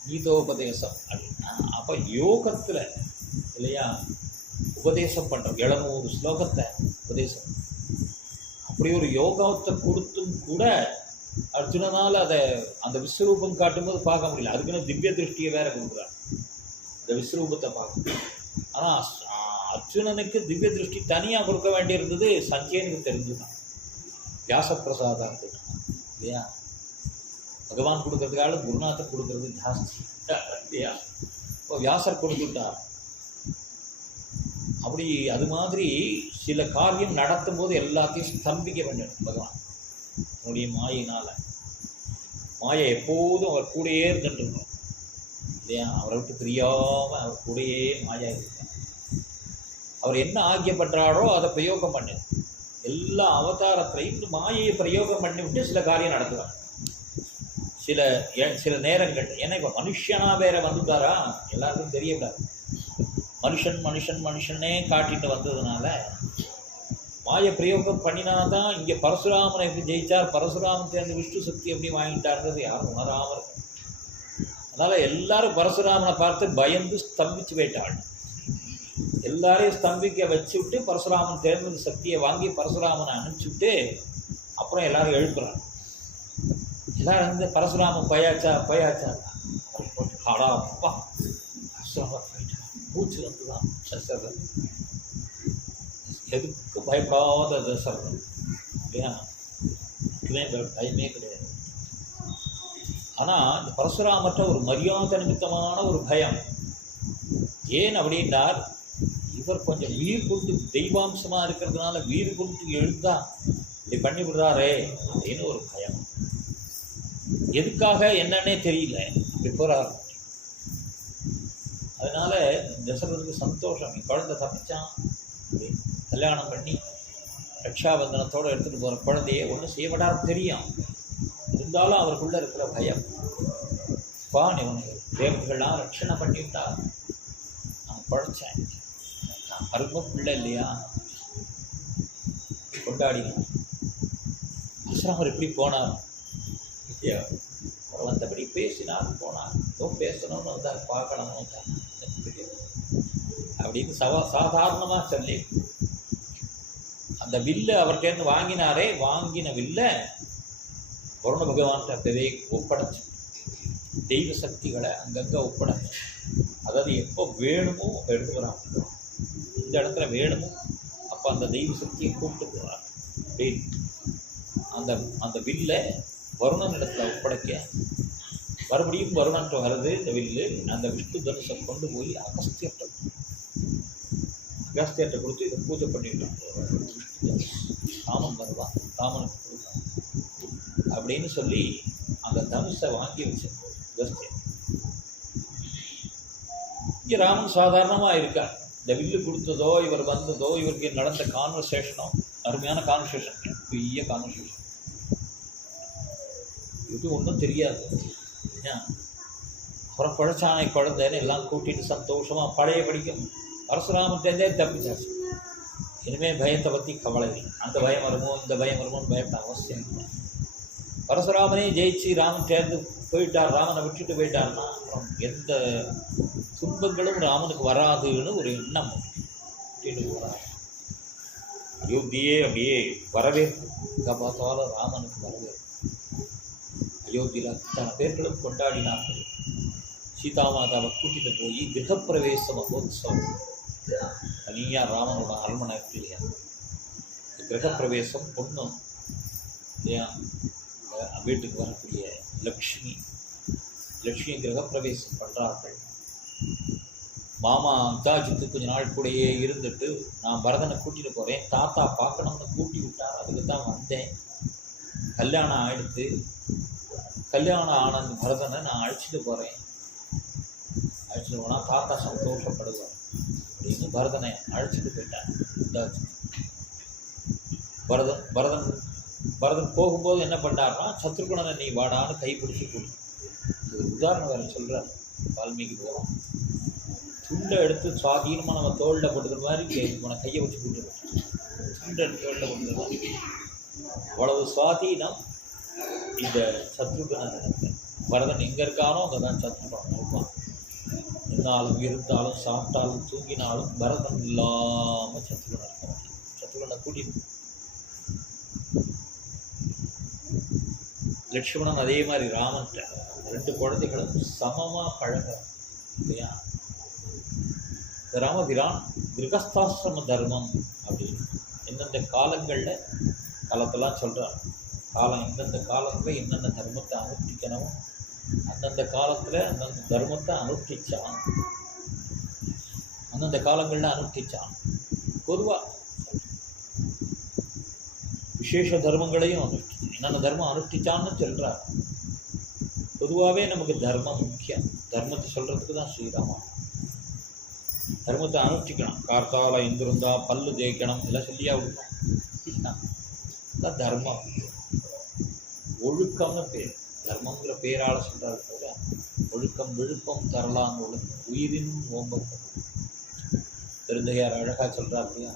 கீதோபதேசம் அப்படின்னா. அப்போ யோகத்தில் இல்லையா உபதேசம் பண்ணுறோம், 700 ஸ்லோகத்தை உபதேசம். அப்படி ஒரு யோகத்தை கொடுத்தும் கூட அர்ஜுனனால் அதை அந்த விஸ்வரூபம் காட்டும்போது பார்க்க முடியல. அதுக்குன்னு திவ்ய திருஷ்டியை வேற கொடுக்குறார் அந்த விஸ்வரூபத்தை பார்க்க. ஆனால் அர்ஜுனனுக்கு திவ்ய திருஷ்டி தனியாக கொடுக்க வேண்டியிருந்தது சஞ்சயனுக்கு தெரிஞ்சுதான். வியாசப்பிரசாதாத்துக்கு இல்லையா, பகவான் கொடுக்கறதுக்காக குருநாதர் கொடுக்கறது ஜாஸ்தி இல்லையா. இப்போ வியாசர் கொடுத்துட்டார். அப்படி அது மாதிரி சில காரியம் நடத்தும் போது எல்லாத்தையும் ஸ்தம்பிக்க வேண்டும் பகவான் அவருடைய மாயினால். மாயை எப்போதும் அவர் கூடையே இருந்துருக்கணும் இல்லையா, அவரை விட்டு பிரியாமல் அவர் கூடையே மாயா இருக்கார். அவர் என்ன ஆக்கியப்பட்டாரோ அதை பிரயோகம் பண்ணு. எல்லா அவதாரத்திலையும் மாயையை பிரயோகம் பண்ணிவிட்டு சில காரியம் நடத்துவார். சில நேரங்கள் ஏன்னா இப்போ மனுஷனா வேற வந்துட்டாரா எல்லாருக்கும் தெரியக்கூடாது. மனுஷனே காட்டிட்டு வந்ததுனால மாய பிரயோகம் பண்ணினாதான். இங்கே பரசுராமனை எப்படி ஜெயிச்சார், பரசுராமன் சேர்ந்து விஷ்ணு சக்தி எப்படி வாங்கிட்டார்ன்றது யாரும் உணராமல் இருக்கு. அதனால் எல்லாரும் பரசுராமனை பார்த்து பயந்து ஸ்தம்பிச்சு போயிட்டாள். எல்லாரையும் ஸ்தம்பிக்க வச்சுவிட்டு பரசுராமன் தேர்ந்த சக்தியை வாங்கி பரசுராமனை அனுப்பிச்சுட்டு அப்புறம் எல்லாரும் எழுப்புறாங்க. எல்லாரும் வந்து பரசுராமன் பயாச்சா ஆடா அப்பா பரசுராமன் பூச்சி வந்துதான் தசரதன். எதுக்கு பயப்படாத தசரதன் இல்லையா, பயமே கிடையாது. ஆனால் இந்த பரசுராமற்ற ஒரு மரியாதை நிமித்தமான ஒரு பயம். ஏன் அப்படின்னார், இவர் கொஞ்சம் வீர் கொண்டு தெய்வாம்சமாக இருக்கிறதுனால வீர் கொண்டு எழுந்தா இப்படி பண்ணி விடுறாரே அப்படின்னு ஒரு பயம். எதுக்காக என்னன்னே தெரியல, அப்படி போகிறார். அதனால தசரதுக்கு சந்தோஷம், குழந்தை தப்பிச்சான், கல்யாணம் பண்ணி ரக்ஷாபந்தனத்தோடு எடுத்துகிட்டு போகிற குழந்தைய ஒன்றும் செய்யப்படாமல் தெரியும். இருந்தாலும் அவருக்குள்ளே இருக்கிற பயம், பான் இவனுக்கு தேவர்கள்லாம் ரட்சணை பண்ணிவிட்டா நான் குழைச்சேன், அருமை பிள்ளை இல்லையா கொண்டாடினான். அசுராமர் எப்படி போனார், வந்தபடி பேசினார் போனார். பேசணும்னு வந்தார், பார்க்கணும்னு வந்தார் அப்படின்னு சாதாரணமாக சொல்லி அந்த வில்லை அவர்கிட்ட வாங்கினாரே, வாங்கின வில்லை வருண பகவான்கிட்ட அப்பவே ஒப்படைச்சு, தெய்வ சக்திகளை அங்கங்கே ஒப்படைச்சு. அதாவது எப்போ வேணுமோ எடுத்துக்கிறான், இந்த இடத்துல வேணுமோ அப்போ அந்த தெய்வ சக்தியை கூப்பிட்டு போகிறார். அந்த வில்லை வருணன் இடத்துல ஒப்படைக்க மறுபடியும் வருணன்ட்டு வருது இந்த வில்லு. அந்த விஷ்ணு தனுஷம் கொண்டு போய் அகஸ்தியர்கிட்ட கொடுத்து இதை பூஜை பண்ணிவிட்டான். ராமன் வருவான், ராமனுக்கு கொடுத்தான் அப்படின்னு சொல்லி அந்த தனுஷை வாங்கி வச்சு அகஸ்தியர் இங்கே ராமன் சாதாரணமாக இருக்கார். இந்த வில்லு கொடுத்ததோ இவர் வந்ததோ இவருக்கு நடந்த கான்வர்சேஷனோ அருமையான கான்வர்சேஷன், பெரிய கான்வர்சேஷன், இது ஒன்றும் தெரியாது. ஏன் அப்புறம் குழச்சானை குழந்தைன்னு எல்லாம் கூட்டிட்டு சந்தோஷமாக பழைய படிக்கும் பரசுராமத்தேருந்தே தப்பிச்சாச்சு. இனிமேல் பயத்தை பற்றி கவலை இல்லை. அந்த பயம் வருமோ இந்த பயம் வருமோன்னு பயப்பட அவசியம் இல்லை. பரசுராமனே ஜெயிச்சு ராமன் சேர்ந்து போயிட்டார், ராமனை விட்டுட்டு போயிட்டார்னா அப்புறம் எந்த துன்பங்களும் ராமனுக்கு வராதுன்னு ஒரு எண்ணம் வராது. அயோத்தியே அப்படியே வரவேற்பு, எங்கே பார்த்தாலும் ராமனுக்கு வரவேற்பு. அயோத்தியில் அத்தனை பேர்களும் கொண்டாடினார்கள். சீதா மாதாவை கூட்டிகிட்டு போய் கிரகப்பிரவேச மகோத்சவம், தனியாக ராமனோட அரண்மனை இருக்கு இல்லையா, கிரகப்பிரவேசம் பொண்ணு இல்லையா, வீட்டுக்கு வரக்கூடிய லக்ஷ்மி கிரகப்பிரவேசம் பண்ணுறார்கள். மாமா அந்தாஜித்து கொஞ்ச நாள் கூடயே இருந்துட்டு நான் பரதனை கூட்டிகிட்டு போகிறேன், தாத்தா பார்க்கணும்னு கூட்டி விட்டார், அதுக்கு தான் வந்தேன். கல்யாணம் ஆகிடுத்து, கல்யாணம் ஆன பரதனை நான் அழைச்சிட்டு போகிறேன், அழைச்சிட்டு போனால் தாத்தா சந்தோஷப்படுவார் அப்படின்னு பரதனை அழைச்சிட்டு போயிட்டான் அந்தாஜி. பரதன் போகும்போது என்ன பண்ணார்னா, சத்ருகுணனை நீ வாடான்னு கைப்பிடிச்சு கூடி. ஒரு உதாரணம் வேறு சொல்கிறார் வால்மீகி. போகிறோம் துண்டை எடுத்து சுவாதீனமாக நம்ம தோளில் போட்டுக்கிற மாதிரி உன கையை வச்சு கூட்டுருவோம். துண்டை எடுத்து தோளில் போட்டுக்கிற மாதிரி அவ்வளவு சுவாதீனம் இந்த சத்ருகுணன் நடத்த. பரதன் எங்கே இருக்கானோ அங்கே தான் சத்ருகுணன் இருப்பான். இருந்தாலும் இருந்தாலும் சாப்பிட்டாலும் தூங்கினாலும் பரதன் இல்லாமல் சத்ருகுணன் இருக்க மாட்டேன். சத்ருகுணனை கூட்டிட்டு லட்சுமணன் அதே மாதிரி ராமன்ட்ட ரெண்டு குழந்தைகளும் சமமாக பழக இல்லையா. ராமபிரான் கிரகஸ்தாசிரம தர்மம் அப்படின்னு எந்தெந்த காலத்தெல்லாம் சொல்கிறார். காலம் எந்தெந்த காலத்தில் என்னென்ன தர்மத்தை அனுஷ்டிக்கணும், அந்தந்த காலத்தில் அந்தந்த தர்மத்தை அனுஷ்டிச்சான், அந்தந்த காலங்களில் அனுஷ்டிச்சான். பொதுவாக விசேஷ தர்மங்களையும் அனுஷ்டிச்சான். என்னென்ன தர்மம் அனுஷ்டிச்சான்னு சொல்கிறார். பொதுவாகவே நமக்கு தர்மம் முக்கியம். தர்மத்தை சொல்கிறதுக்கு தான் ஸ்ரீராமன். தர்மத்தை அனுஷ்டிக்கணும். கார்த்தால இந்திருந்தா பல்லு தேய்க்கணும் எல்லாம் சொல்லியா விடணும். அதான் தர்மம். ஒழுக்கம்னு பேர். தர்மங்கிற பேரால் சொல்கிறாரு போல ஒழுக்கம் விழுப்பம் தரலான்னு ஒழுக்கம் உயிரின் ஓம்பம். பெருந்தையார் அழகாக சொல்கிறார் இல்லையா,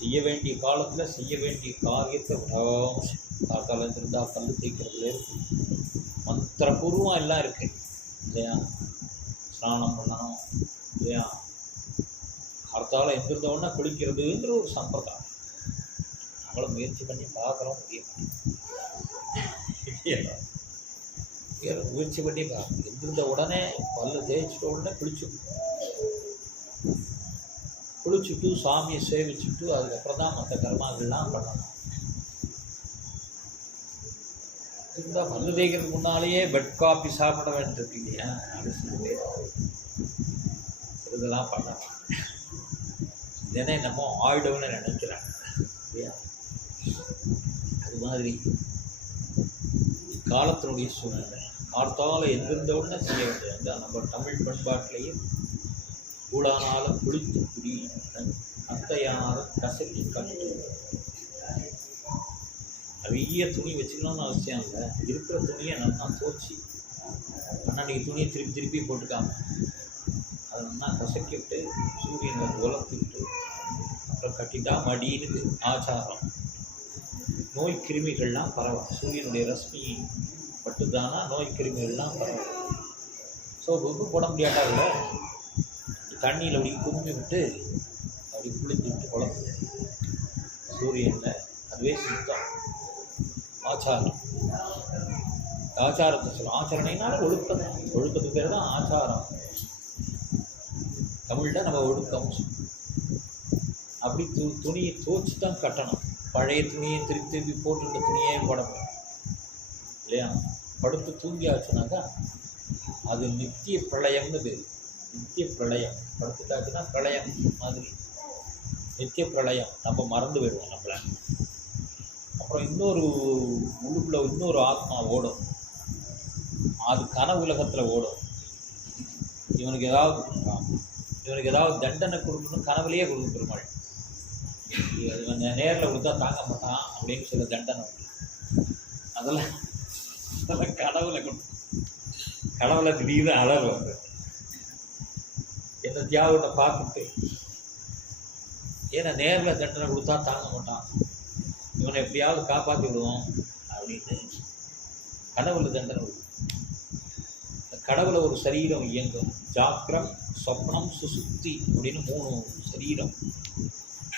செய்ய வேண்டிய காலத்தில் செய்ய வேண்டிய காரியத்தை விடாமல் காத்தால இருந்தால் பல்லு தேய்க்கிறதுல இருக்கு. மந்திரபூர்வம் எல்லாம் இருக்கு இல்லையா. ஸ்நானம் பண்ணணும் இல்லையா, காத்தால எந்திருந்தோன்னா குளிக்கிறதுங்கிற ஒரு சம்பிரதாயம். நம்மளும் முயற்சி பண்ணி பார்க்குறோம், முயற்சி பண்ணி பார்க்கணும். எந்திருந்த உடனே பல்லு தேய்ச்சிட்ட உடனே குளிச்சுட்டு சாமியை சேவிச்சுட்டு அதுக்கப்புறம் தான் மற்ற கர்மாக்கள்லாம் பண்ணணும். இருந்தால் பல்லு தேய்க்கிறதுக்கு முன்னாலேயே பெட் காஃபி சாப்பிட வேண்டியிருக்கு இல்லையா, அது இதெல்லாம் பண்ணலாம். இதனே நம்ம ஆயிடும்னு நினைக்கிறேன் இல்லையா. அது மாதிரி காலத்தினுடைய சூழ்நிலை காலத்தால் எந்திருந்த உடனே செய்ய வேண்டியது. நம்ம தமிழ் பண்பாட்டிலேயே கூடானாலும் குளித்து குடி, அத்தையானாலும் கசக்கி கட்டு. நிறைய துணி வச்சுக்கணும்னு அவசியம் இல்லை. இருக்கிற துணியை நல்லா தோச்சி அன்னைக்கு துணியை திருப்பி போட்டுக்காம அதை நல்லா கசக்கி விட்டு சூரியனை உலர்த்திக்கிட்டு அப்புறம் கட்டிட்டா மடின்னு ஆச்சாரம். நோய் கிருமிகள்லாம் பரவாயில்ல. சூரியனுடைய ரஷ்மி பட்டுதானா நோய் கிருமிகள்லாம் பரவாயில்ல. ஸோ ரொம்ப போட முடியாட்டா இல்லை, தண்ணியில் அப்படி கும்பி விட்டு அப்படி குளித்து விட்டு குழம்பு சூரியனில் அதுவே சுத்தம். ஆச்சாரம், ஆச்சாரத்தை சொல்லும். ஆச்சரணைனால ஒழுக்கம், ஒழுக்கத்துக்கு பேர் தான் ஆச்சாரம். தமிழில் நம்ம ஒழுக்கம். அப்படி துணியை துவச்சி தான் கட்டணும். பழைய துணியை திருப்பி போட்டிருந்த துணியே போடணும் இல்லையா. படுத்து தூங்கியாச்சுனாக்கா அது நித்திய பிரளயம்னு பேர். நித்திய பிரளயம். படுத்துட்டாச்சுன்னா பிரளயம் மாதிரி நித்திய பிரளயம். நம்ம மறந்து போயிடுவோம் நம்மளை. அப்புறம் இன்னொரு உள்ளுக்குள்ள இன்னொரு ஆத்மா ஓடும். அது கனவு உலகத்தில் ஓடும். இவனுக்கு ஏதாவது கொடுக்குறான், இவனுக்கு ஏதாவது தண்டனை கொடுக்கணும் கனவுலேயே கொடுக்கும் பெருமாள். இவன் நேரில் கொடுத்தா தாங்க மாட்டான் அப்படின்னு சில தண்டனை அதெல்லாம் அதெல்லாம் கனவுல கொடுக்கும். கனவுல திடீர்னு அழகு வந்து என்ன தியாகத்தை பார்த்துட்டு, ஏன்னா நேரில் தண்டனை கொடுத்தா தாங்க மாட்டான், இவனை எப்படியாவது காப்பாற்றி விடுவோம் அப்படின்னு கடவுளை தண்டனை கொடுக்கும். கடவுளை ஒரு சரீரம் இயங்கும். ஜாக்கிரம், சொப்னம், சுசுப்தி அப்படின்னு 3 சரீரம்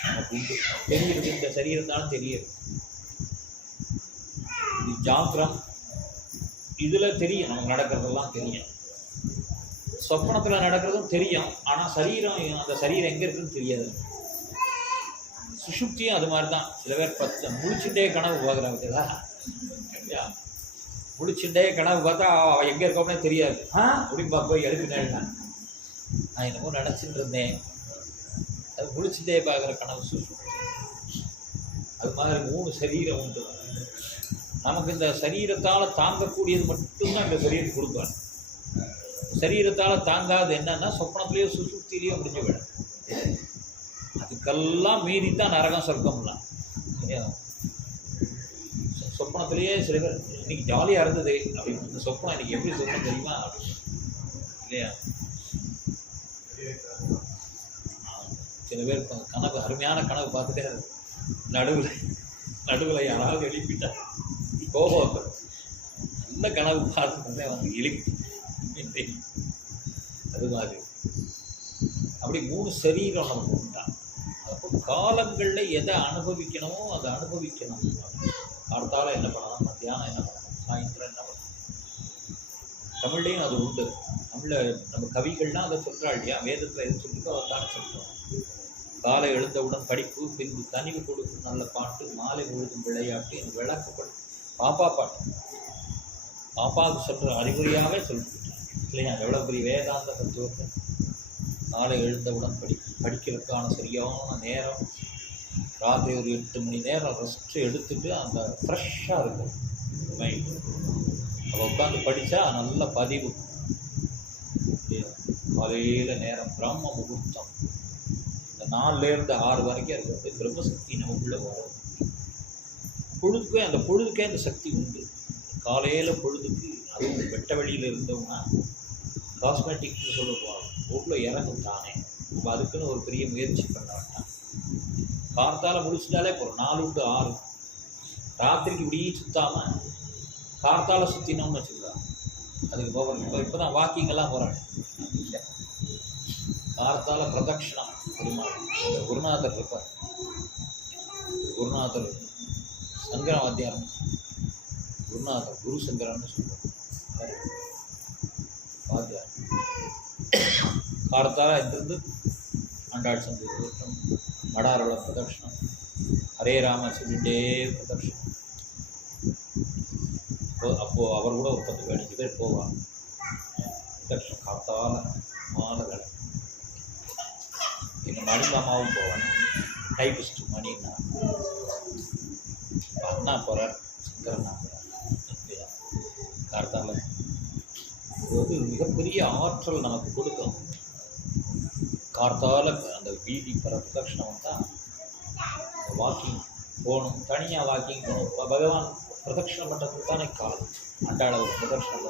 நமக்கு உண்டு. தெரியுது, இந்த சரீரத்தாலும் தெரியுது. இது ஜாக்கிரம், இதில் தெரியும், நமக்கு நடக்கிறதெல்லாம் தெரியும். சொப்பனத்தில் நடக்கிறதும் தெரியும், ஆனால் சரீரம், அந்த சரீரம் எங்கே இருக்குன்னு தெரியாது. சுசுப்தியும் அது மாதிரி தான். சில பேர் முழிச்சுட்டே கனவு பார்க்குறாங்க. முழிச்சுட்டே கனவு பார்த்தா அவன் எங்கே இருக்கோம்னே தெரியாது. அப்படின்னு போய் எழுப்பினேன், நான் என்னமோ நினச்சிட்டு இருந்தேன். அது முழிச்சுட்டே பார்க்குற கனவு சுசுப்தி. அது மாதிரி 3 சரீரம் உண்டு. நமக்கு இந்த சரீரத்தால் தாங்கக்கூடியது மட்டும்தான் இந்த சரீரம் கொடுப்பார். சரீரத்தால் தாங்காது என்னன்னா சொப்பனத்திலேயோ சுசுப்திலேயோ முடிஞ்சு விடும். அதுக்கெல்லாம் மீறித்தான் நரகம் சொர்க்கம்லாம். சொப்பனத்திலேயே சில பேர் இன்னைக்கு ஜாலியாக இருந்தது அப்படின்னு, இந்த சொப்பனம் இன்னைக்கு எப்படி சொப்பனம் தெரியுமா இல்லையா? சில பேர் கனவு, அருமையான கனவு பார்த்துட்டே நடுவில் யாராவது எழுப்பிட்டா கோபம் நல்ல கனவு பார்த்துட்டே வந்து எழுப்பி அது மாதிரி. அப்படி 3 சரீரம் நமக்கு உண்டான். அப்போ காலங்களில் எதை அனுபவிக்கணுமோ அதை அனுபவிக்கணும். காலத்தால் என்ன பண்ணலாம், மத்தியானம் என்ன பண்ணணும், சாயந்தரம் என்ன பண்ணணும். தமிழ்லையும் அது உண்டு. தமிழில் நம்ம கவிகள்லாம் அதை சொல்கிறாள் இல்லையா? வேதத்தில் எது சொல்லிக்கோ அதை தானே சொல்கிறோம். காலை எழுந்தவுடன் படிப்பு, பின்பு கனிவு கொடுக்கும் நல்ல பாட்டு, மாலை முழுதும் விளையாட்டு, எனக்கு விளக்கப்படும். பாப்பா பாட்டு பாப்பாவுக்கு சொல்கிற அறிகுறியாகவே சொல்லிட்டு இல்லையா? எவ்வளோ பெரிய வேதாந்த தத்துவத்தை. காலை எழுந்தவுடன் படிக்கிறதுக்கான சரியான நேரம். ராத்திரி ஒரு 8 மணி நேரம் ரெஸ்ட்டு எடுத்துட்டு அந்த ஃப்ரெஷ்ஷாக இருக்கும் மைண்டு. அதை உட்காந்து படித்தா நல்ல பதிவு. காலையில் நேரம் பிரம்ம முகூர்த்தம். இந்த 4லேருந்து 6 வரைக்கும் இருக்கிறது பிரம்மசக்தி நமக்குள்ளே வரும். பொழுதுக்கே அந்த பொழுதுக்கே அந்த சக்தி உண்டு. காலையில் பொழுதுக்கு அதுவும் வெட்ட வழியில் இருந்தோம்னா காஸ்மெட்டிக்னு சொல்லுவாங்க, உள்ள இறங்கும் தானே. நம்ம அதுக்குன்னு ஒரு பெரிய முயற்சி பண்ண வேண்டாம். கார்த்தால் முடிச்சுட்டாலே போகிறோம். 4 to 6 ராத்திரிக்கு இப்படி சுற்றாமல் கார்த்தால் சுற்றினோம்னு வச்சுக்கலாம். அதுக்கு போகிறோம். இப்போ தான் வாக்கிங்கெல்லாம் போகிறாங்க. கார்த்தால பிரதட்சிணம் பெருமாள் குருநாதர் இருப்பார். குருநாதர் சங்கர வாத்தியாரம், குருநாதர் குரு சங்கரன்னு சொல்லுவார் வாத்தியார். கார்த்தால இருந்து ஆண்டாள் சந்தை மடாரோட பிரதட்சிணம், ஹரே ராம சொல்லிட்டே பிரதட்சிணம். அப்போது அவர் கூட ஒரு 10-15 பேர் போவாங்க பிரதட்சிணம். கார்த்தால மாலை எங்கள் மணிமாமாவும் போவாங்க. டைபிஸ்ட் மணின்னா அண்ணா போகிறார், சங்கரண்ணா போகிறார். கார்த்தால இது வந்து மிகப்பெரிய ஆற்றல் நமக்கு கொடுக்கும். கார்த்தால அந்த வீதி பிரதட்சணம் வந்தால் வாக்கிங் போகணும், தனியாக வாக்கிங் போகணும். பகவான் பிரதட்சணம் பண்ணுறதுக்கு தானே காலம். அண்டாள ஒரு பிரதட்சணம்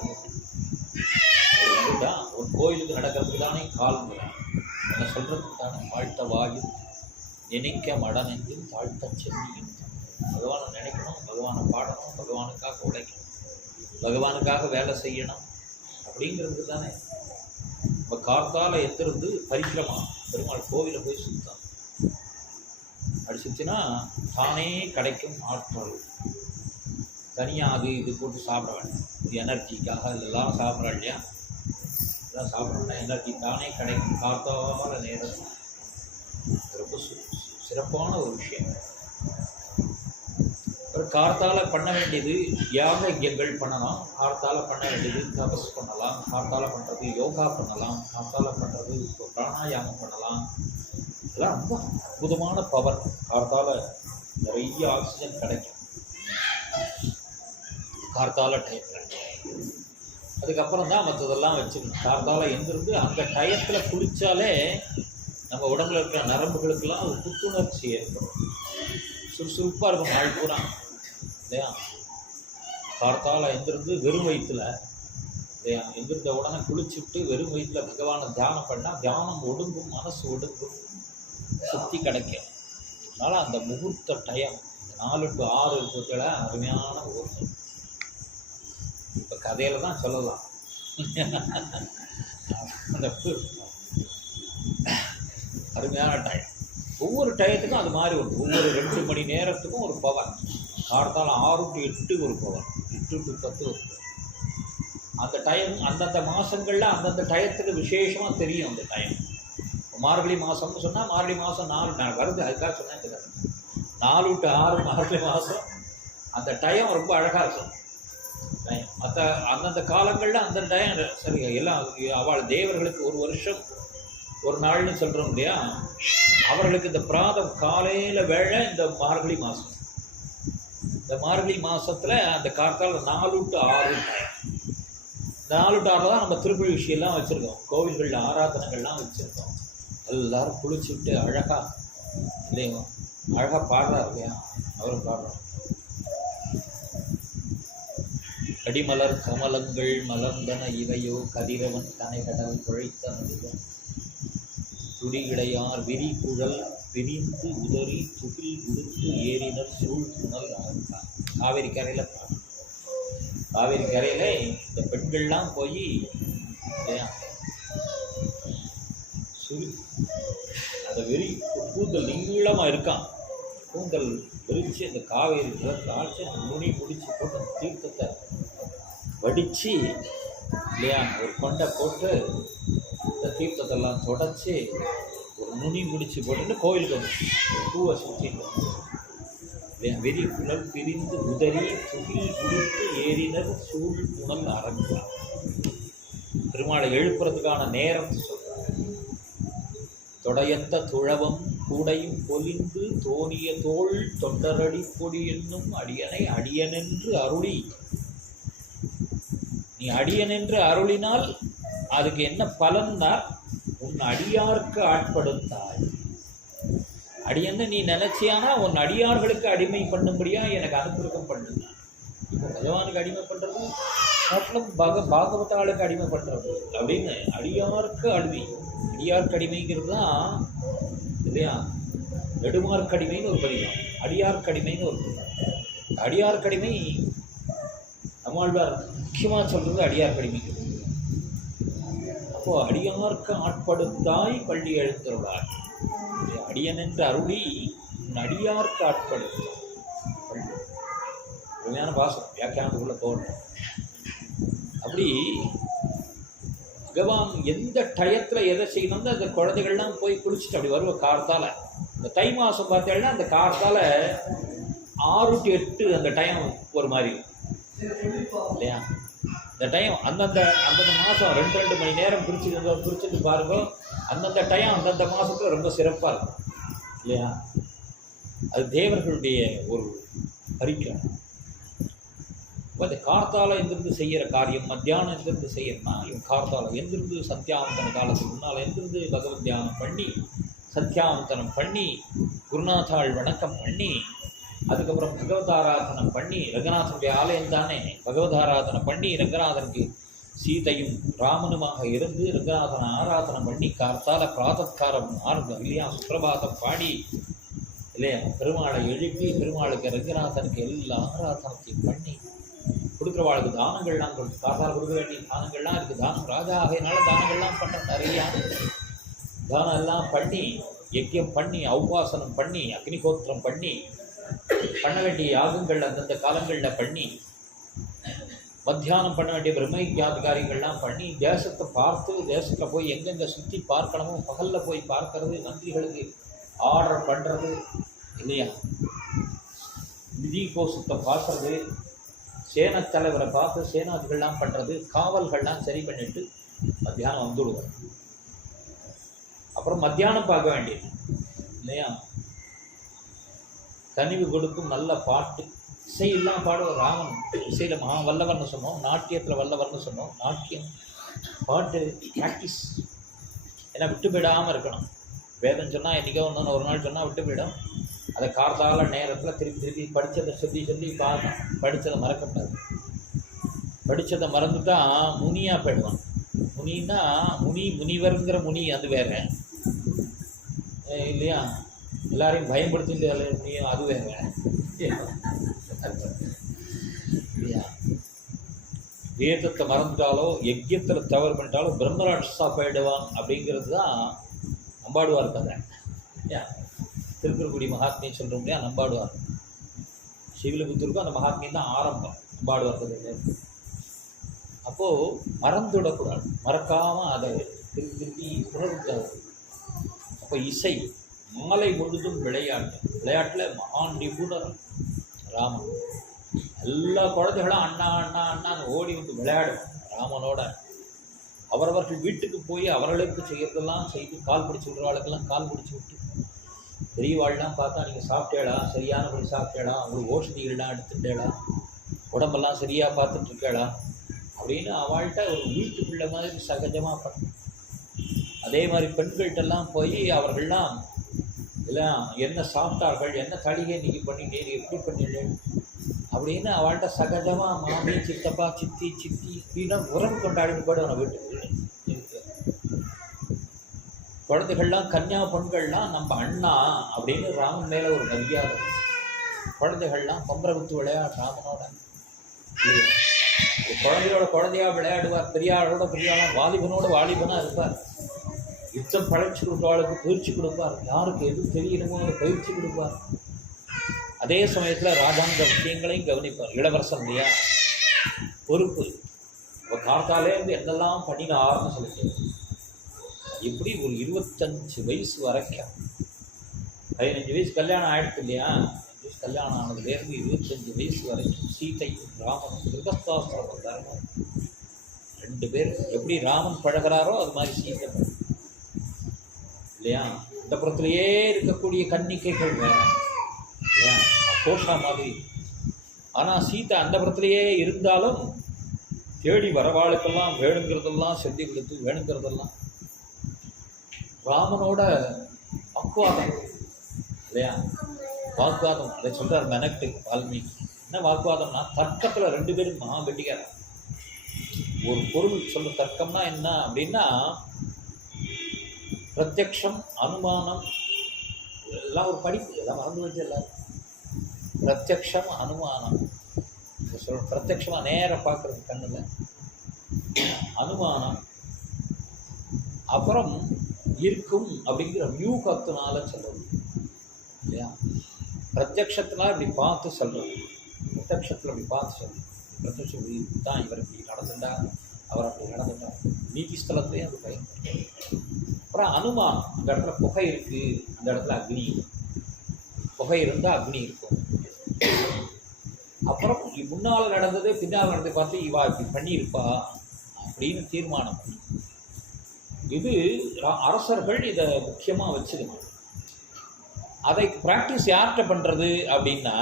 வந்துட்டால் ஒரு கோயிலுக்கு நடக்கிறதுக்கு தானே காலம். என்ன சொல்கிறதுக்கு தானே வாழ்த்த வாயில் நினைக்க மட நெஞ்சில் தாழ்த்த சென்னியும். பகவானை நினைக்கணும், பகவானை பாடணும், பகவானுக்காக உழைக்கணும், பகவானுக்காக வேலை செய்யணும் அப்படிங்கிறதுக்கு தானே. இப்போ கார்த்தால எந்திருந்து பரிக்கிரமா பெருமாள் கோவிலை போய் சுத்தம் அப்படி சுற்றினா தானே கிடைக்கும் ஆற்றல். தனியாக அது இது போட்டு சாப்பிட வேண்டாம். இது எனர்ஜிக்காக இதெல்லாம் சாப்பிட்றோம் இல்லையா? இதெல்லாம் சாப்பிட்றோம்னா எனர்ஜி தானே கிடைக்கும். கார்த்தால நேரம் ரொம்ப சிறப்பான ஒரு விஷயம். ஒரு கார்த்தால பண்ண வேண்டியது யாகங்கள் பண்ணலாம், கார்த்தால பண்ண வேண்டியது தபஸ் பண்ணலாம், கார்த்தால பண்ணுறது யோகா பண்ணலாம், கார்த்தால பண்ணுறது பிராணாயாமம் பண்ணலாம். இதெல்லாம் ரொம்ப அற்புதமான பவர். கார்த்தால நிறைய ஆக்சிஜன் கிடைக்கும் கார்த்தால டைமில். அது குளித்ததுக்கு அப்புறம் தான் மற்றதெல்லாம் வச்சுக்கணும். கார்த்தால எந்திருந்து அந்த டயத்தில் குளித்தாலே நம்ம உடம்புல இருக்கிற நரம்புகளுக்கெல்லாம் ஒரு புத்துணர்ச்சி ஏற்படும், சுறுசுறுப்பாக இருக்கும் நாள் பூரா இல்லையா. கார்த்தால எந்திருந்து வெறும் வயிற்றுல இல்லையா, எந்திருந்த உடனே குளிச்சுட்டு வெறும் வயிற்றுல பகவானை தியானம் பண்ணால் தியானம் ஒடுங்கும், மனசு ஒடுங்கும், சுத்தி கிடைக்கும். அதனால் அந்த முகூர்த்த டயம் 4 to 6 இருக்கிறதுல அருமையான முகூர்த்தம். இப்போ கதையில் தான் சொல்லலாம். அந்த அருமையான டைம். ஒவ்வொரு டயத்துக்கும் அது மாதிரி ஒரு ஒவ்வொரு 2 மணி நேரத்துக்கும் ஒரு பவர். கார்த்தால 6 to 8 ஒரு பவர், 8 to 10 ஒரு பவர். அந்த டைம் அந்தந்த மாதங்களில் அந்தந்த டயத்துக்கு விசேஷமாக தெரியும். அந்த டைம் மார்கழி மாதம்னு சொன்னால் மார்கழி மாதம் 4 நான் வருது, அதுக்காக சொன்னேன். 4 to 6 மார்கழி மாதம் அந்த டைம் ரொம்ப அழகாக இருக்கும். மற்ற அந்தந்த காலங்களில் அந்த டைம் சரி எல்லாம் அவள் தேவர்களுக்கு ஒரு வருஷம் ஒரு நாள்னு சொல்கிறோம் இல்லையா, அவர்களுக்கு இந்த பிராதம் காலையில் வேளை இந்த மார்கழி மாதம். இந்த மார்கழி மாதத்தில் அந்த காலத்தால் 4 to 6 டைம். 4 to 6 தான் நம்ம திருப்பதி விஷயம்லாம் வச்சுருக்கோம், கோவில்களில் ஆராதனைகள்லாம் வச்சுருக்கோம். எல்லோரும் குளிச்சுட்டு அழகாக இல்லையா, அழகாக பாடுறார் இல்லையா, அவரும் பாடுறார். கடிமலர் கமலங்கள் மலர்ந்தன இவையோ கதிரவன் கனைகடல் குழைத்த நதிகள் துடிகிடையார் விரி குழல் விரிந்து உதறி துகில் உடுத்து ஏறினர் சூழ் புனல் ஆரம்பித்தார். காவேரி கரையில் காவேரி கரையில் இந்த பெண்கள்லாம் போய் இல்லையா அந்த வெறி கூந்தல் நீளமாக இருக்கான், கூந்தல் விரித்து அந்த காவேரி தாழ்ச்சி நுனி முடிச்சு போட்டு தீர்த்தத்தை வடித்து இல்லையா ஒரு கொண்டை போட்டு இந்த தீர்த்தத்தெல்லாம் தொடச்சி ஒரு நுனி முடிச்சு போட்டுட்டு கோவிலுக்கு வந்து பூவை சுற்றிட்டு இல்லையா வெறி புனல் பிரிந்து உதறி துகில் குடித்து ஏறினர் சூழ் புனல் அரங்கார். பெருமாளை எழுப்புறதுக்கான நேரம் சொல்கிறார். தொடையத்த துழவம் கூடையும் பொலிந்து தோணிய தோள் தொண்டரடி பொடி என்னும் அடியனை அடியனென்று அருளி. நீ அடியனென்று அருளினால் அதுக்கு என்ன பலன்னா உன் அடியாருக்கு ஆட்படுத்தாய். அடியன்னு நீ நினைச்சியானா உன் அடியார்களுக்கு அடிமை பண்ணும்படியா எனக்கு அனுகிரகம் பண்ணுங்க. இப்போ பகவானுக்கு அடிமை பண்ணுறது மற்றும் பாகவதாளுக்கு அடிமை பண்ணுறது அப்படின்னு அடியாருக்கு அடிமை. அடியாருக்கு அடிமைங்கிறது தான் இல்லையா, நெடுமார்க்கு அடிமைன்னு ஒரு பதிகம், அடியாருக்கு அடிமைன்னு ஒரு பதிகம். அடியாருக்கு அடிமை நம்மாழ்வார் முக்கியமாக சொல்கிறது அடியாருக்கு அடிமைங்கிறது. அப்போது அடியார்க்கு ஆட்படுத்தாய் பள்ளி எழுத்துள்ளார். அடியனென்று அருளி அடியார்க்கு ஆட்படுத்தாய். உண்மையான பாசம் வியாக்கியானத்துக்குள்ளே போகணும். அப்படி பகவான் எந்த டயத்தில் எதை செய்யணும்னு அந்த குழந்தைகள்லாம் போய் குளிச்சுட்டு அப்படி வருவ கார்த்தால. இந்த தை மாதம் பார்த்தீங்கன்னா அந்த கார்த்தால 6 to 8 அந்த டைம் ஒரு மாதிரி இல்லையா. இந்த டைம் அந்தந்த மாதம் 2 மணி நேரம் குறிச்சிட்டு பாருங்க. அந்தந்த டைம் அந்தந்த மாதத்தில் ரொம்ப சிறப்பாக இருக்கும் இல்லையா. அது தேவர்களுடைய ஒரு பரிக்கிரமம். இப்போ இந்த கார்த்தால எந்திருந்து செய்கிற காரியம் மத்தியானம் எந்திருந்து செய்யணும்னா இவன் கார்த்தால எந்திருந்து சத்தியாவந்தன காலத்துக்கு முன்னால் எந்திருந்து பகவத் தியானம் பண்ணி சத்தியாவந்தனம் பண்ணி குருநாதாள் வணக்கம் பண்ணி அதுக்கப்புறம் பகவதாராதனம் பண்ணி, ரங்கநாதனுடைய ஆலயம் தானே, பகவதாராதனை பண்ணி ரங்கநாதனுக்கு சீதையும் ராமனுமாக இருந்து ரங்கநாதனை ஆராதனை பண்ணி கார்த்தால பிராதத்காரம் இல்லையா சுப்பிரபாதம் பாடி இல்லையா பெருமாளை எழுப்பி பெருமாளுக்கு ரங்கநாதனுக்கு எல்லா ஆராதனத்தையும் பண்ணி கொடுக்குறவாளுக்கு தானங்கள்லாம் காசால கொடுக்க வேண்டிய தானங்கள்லாம் இருக்குது. தானம் ராஜா ஆகையினால தானங்கள்லாம் பண்ண நிறையா தானம் எல்லாம் பண்ணி யஜ்யம் பண்ணி ஔபாசனம் பண்ணி அக்னிஹோத்திரம் பண்ணி பண்ண வேண்டிய யாகங்கள் அந்தந்த காலங்களில் பண்ணி மத்தியானம் பண்ண வேண்டிய பிரம்மயஜாதிகாரிகள்லாம் பண்ணி தேசத்தை பார்த்து தேசத்தில் போய் எங்கெங்கே சுற்றி பார்க்கணுமோ பகலில் போய் பார்க்கறது, மந்திரிகளுக்கு ஆர்டர் பண்ணுறது இல்லையா, நிதி கோஷத்தை பார்க்கறது, சேனத்தலைவரை பார்த்து சேனாதிகள்லாம் பண்ணுறது, காவல்கள்லாம் சரி பண்ணிவிட்டு மத்தியானம் வந்துடுவார். அப்புறம் மத்தியானம் பார்க்க வேண்டியது இல்லையா, கனிவு கொடுக்கும் நல்ல பாட்டு இசையெல்லாம் பாடுவார் ராமன். இசையில் மகா வல்லவர்னு சொன்னோம், நாட்டியத்தில் வல்லவர்னு சொன்னோம். நாட்டியம் பாட்டு ப்ராக்டிஸ், ஏன்னா விட்டு போயிடாமல் இருக்கணும். வேதம் சொன்னால் என்றைக்கோ ஒன்று ஒரு நாள் சொன்னால் விட்டு போயிடும். அதை கார்த்தால நேரத்தில் திருப்பி திருப்பி படித்ததை சொல்லி பார்க்கணும். படித்ததை மறக்கக்கூடாது. படித்ததை மறந்துட்டா முனியாக போயிடுவான். முனின்னா முனிவருங்கிற முனி அது வேறு இல்லையா, எல்லாரையும் பயன்படுத்தி முனியும் அது வேறு இல்லையா. வேதத்தை மறந்துட்டாலோ யஜ்யத்தில் தவறு பண்ணிட்டாலோ பிரம்மராட்சஸா போயிடுவான் அப்படிங்கிறது தான் நம்பாடுவார் கதை. திருக்குறள்குடி மகாத்மியம் சொல்கிறோம் இல்லையா, நம்பாடுவார். சிவிலபுத்தூருக்கும் அந்த மகாத்மியம் தான் ஆரம்பம், நம்பாடுவார் கதை. அப்போது மறந்துவிடக்கூடாது, மறக்காமல் அதை திருப்பி உணர்த்தாது. அப்போ இசை மாலை முழுதும் விளையாட்டில் மகான் நிபுணர் ராமன். எல்லா குழந்தைகளும் அண்ணா அண்ணா அண்ணான்னு ஓடி வந்து விளையாடும் ராமனோட. அவரவர்கள் வீட்டுக்கு போய் அவர்களுக்கு செய்யறதெல்லாம் செய்து கால் பிடிச்சி விடுறவாளுக்கெல்லாம் கால் பிடிச்சி விட்டு, பெரியவாள்லாம் பார்த்தா நீங்கள் சாப்பிட்டேடா, சரியானபடி சாப்பிட்டேடா, உங்களுக்கு ஓஷதிகள்லாம் எடுத்துட்டேடா, உடம்பெல்லாம் சரியாக பார்த்துட்ருக்கேடா அப்படின்னு அவள்கிட்ட ஒரு வீட்டு பிள்ளை மாதிரி சகஜமாக பண்ணும். அதே மாதிரி பெண்கள்கிட்டெல்லாம் போய் அவர்கள்லாம் இல்லை என்ன சாப்பிட்டார்கள், என்ன தடிகை நீங்கள் பண்ணிட்டே, எப்படி பண்ணிட்டேன் அப்படின்னு அவள்கிட்ட சகஜமாக மாமி சித்தப்பா சித்தி இப்படின்னா உறவு கொண்டாடிட்டு போய்டும் வீட்டுக்கு. குழந்தைகள்லாம் கன்னியா பெண்கள்லாம் நம்ம அண்ணா அப்படின்னு ராமன் மேலே ஒரு மரியாதை. குழந்தைகள்லாம் பம்பரை குத்து விளையாடு ராமனோட இல்லையா. குழந்தையாக விளையாடுவார், பெரியாளோட பெரியாளாம், வாலிபனோட வாலிபனாக இருப்பார். யுத்தம் பயிற்சி கொடுப்பாளுக்கு பயிற்சி கொடுப்பார், யாருக்கு எது தெரியணுமோ அதை பயிற்சி கொடுப்பார். அதே சமயத்தில் ராஜாங்க விஷயங்களையும் கவனிப்பார். இளவரசன் இல்லையா, பொறுப்பு. இப்போ கார்த்தாலேருந்து என்னெல்லாம் பண்ணினார்னு சொல்லிட்டு எப்படி ஒரு 25 வயசு வரைக்கும், 15 வயசு கல்யாணம் ஆகிடுது இல்லையா, கல்யாணம் ஆனதுலேருந்து 25 வயசு வரைக்கும் சீதை ராமனும் கிருகஸ்தாசிரமம் தர்மம் 2 பேர் எப்படி ராமன் பழகிறாரோ அது மாதிரி சீதை இல்லையா. இந்த புறத்திலேயே இருக்கக்கூடிய கன்னிக்கைகள் வேற இல்லையா, கோஷா மாதிரி. ஆனால் சீதை அந்த புறத்திலேயே இருந்தாலும் தேடி வரவாளுக்கெல்லாம் வேணுங்கிறதெல்லாம் சொல்லி கொடுத்து வேணுங்கிறதெல்லாம் ராமனோட வாக்குவாதம் இல்லையா. வாக்குவாதம் அதை சொல்கிறார் மெனக்டு வால்மீகி. என்ன வாக்குவாதம்னா தர்க்கத்தில் 2 பேரும் மகா வெட்டிக்கார. ஒரு பொருள் சொல்ல தர்க்கம்னா என்ன அப்படின்னா பிரத்யக்ஷம் அனுமானம் எல்லாம் ஒரு படிப்பு, எல்லாம் மறந்து வச்சு எல்லாரும். பிரத்யக்ஷம் அனுமானம் பிரத்யக்ஷமாக நேரம் பார்க்குறது கண்ணில், அனுமானம் அப்புறம் இருக்கும் அப்படிங்கிற வியூகத்தினால சொல்கிறது இல்லையா. பிரத்யக்ஷத்தினால இப்படி பார்த்து சொல்கிறது, பிரத்யக்ஷத்தில் அப்படி பார்த்து சொல்கிறது. பிரத்யக்ஷம் தான் இவர் இப்படி நடந்துட்டா, அவர் அப்படி நடந்துட்டார். நீதி ஸ்தலத்துலேயும் அது பயன்படுது. அப்புறம் அனுமானம், அந்த இடத்துல புகை இருக்குது, அந்த இடத்துல அக்னி, புகை இருந்தால் அக்னி இருக்கும். அப்புறம் முன்னால் நடந்தது பின்னால் நடந்தது பார்த்து இவா இப்படி பண்ணியிருப்பா அப்படின்னு தீர்மானம் பண்ணி, இது அரசர்கள் இதை முக்கியமாக வச்சுக்கணும். அதை ப்ராக்டிஸ் யார்கிட்ட பண்ணுறது அப்படின்னா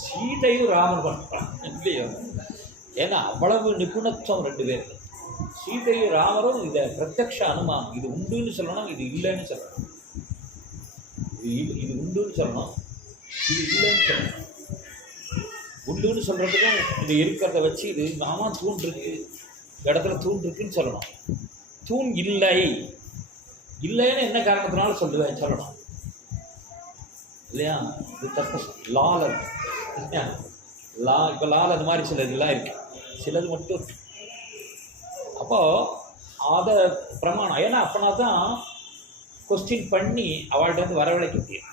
சீதையும் ராமன் பண்ணுறாங்க இல்லையோ. ஏன்னா அவ்வளவு நிபுணத்துவம் 2 பேருக்கு. சீதையும் ராமரும் இதை பிரத்யக்ஷ அனுமானம், இது உண்டுன்னு சொல்லணும், இது இல்லைன்னு சொல்லணும். இது உண்டுன்னு சொல்லணும், இது இல்லைன்னு சொல்லணும். உண்டுன்னு சொல்கிறதுக்கும் இது இருக்கிறத வச்சு இது நாம தூண் இருக்கு, இடத்துல தூண் இருக்குன்னு சொல்லணும். தூண் இல்லைன்னு என்ன காரணத்தினால சொல்லணும் இல்லையா. இது தப்பு. லால் இல்லையா, இப்போ லால் அது மாதிரி சிலதுலாம் இருக்கு, சிலது மட்டும் இருக்கு. அப்போது அதை பிரமாணம், ஏன்னா அப்போனா தான் கொஸ்டின் பண்ணி அவள்கிட்ட வரவழைக்க முடியும்.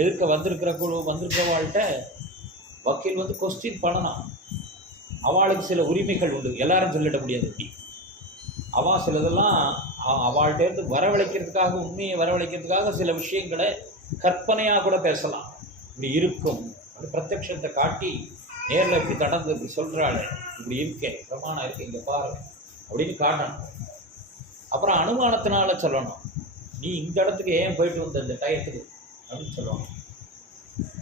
எதிர்க்க வந்திருக்கிறவாள்கிட்ட வக்கீல் வந்து கொஸ்டின் பண்ணணும். அவளுக்கு சில உரிமைகள் உண்டு, எல்லாரும் சொல்லிட முடியாது. இப்படி அவள் சிலதெல்லாம் அவள்கிட்டேருந்து வரவழைக்கிறதுக்காக, உண்மையை வரவழைக்கிறதுக்காக சில விஷயங்களை கற்பனையாக கூட பேசலாம். இப்படி இருக்கும் அப்படி பிரத்யக்ஷத்தை காட்டி நேரில் இப்படி நடந்து இப்படி சொல்கிறாள், இப்படி இருக்கேன் பிரமாணம் இருக்கு இங்கே பாரு அப்படின்னு காட்டணும். அப்புறம் அனுமானத்தினால சொல்லணும், நீ இந்த இடத்துக்கு ஏன் போயிட்டு வந்த இந்த டயத்துக்கு அப்படின்னு சொல்லுவாங்க.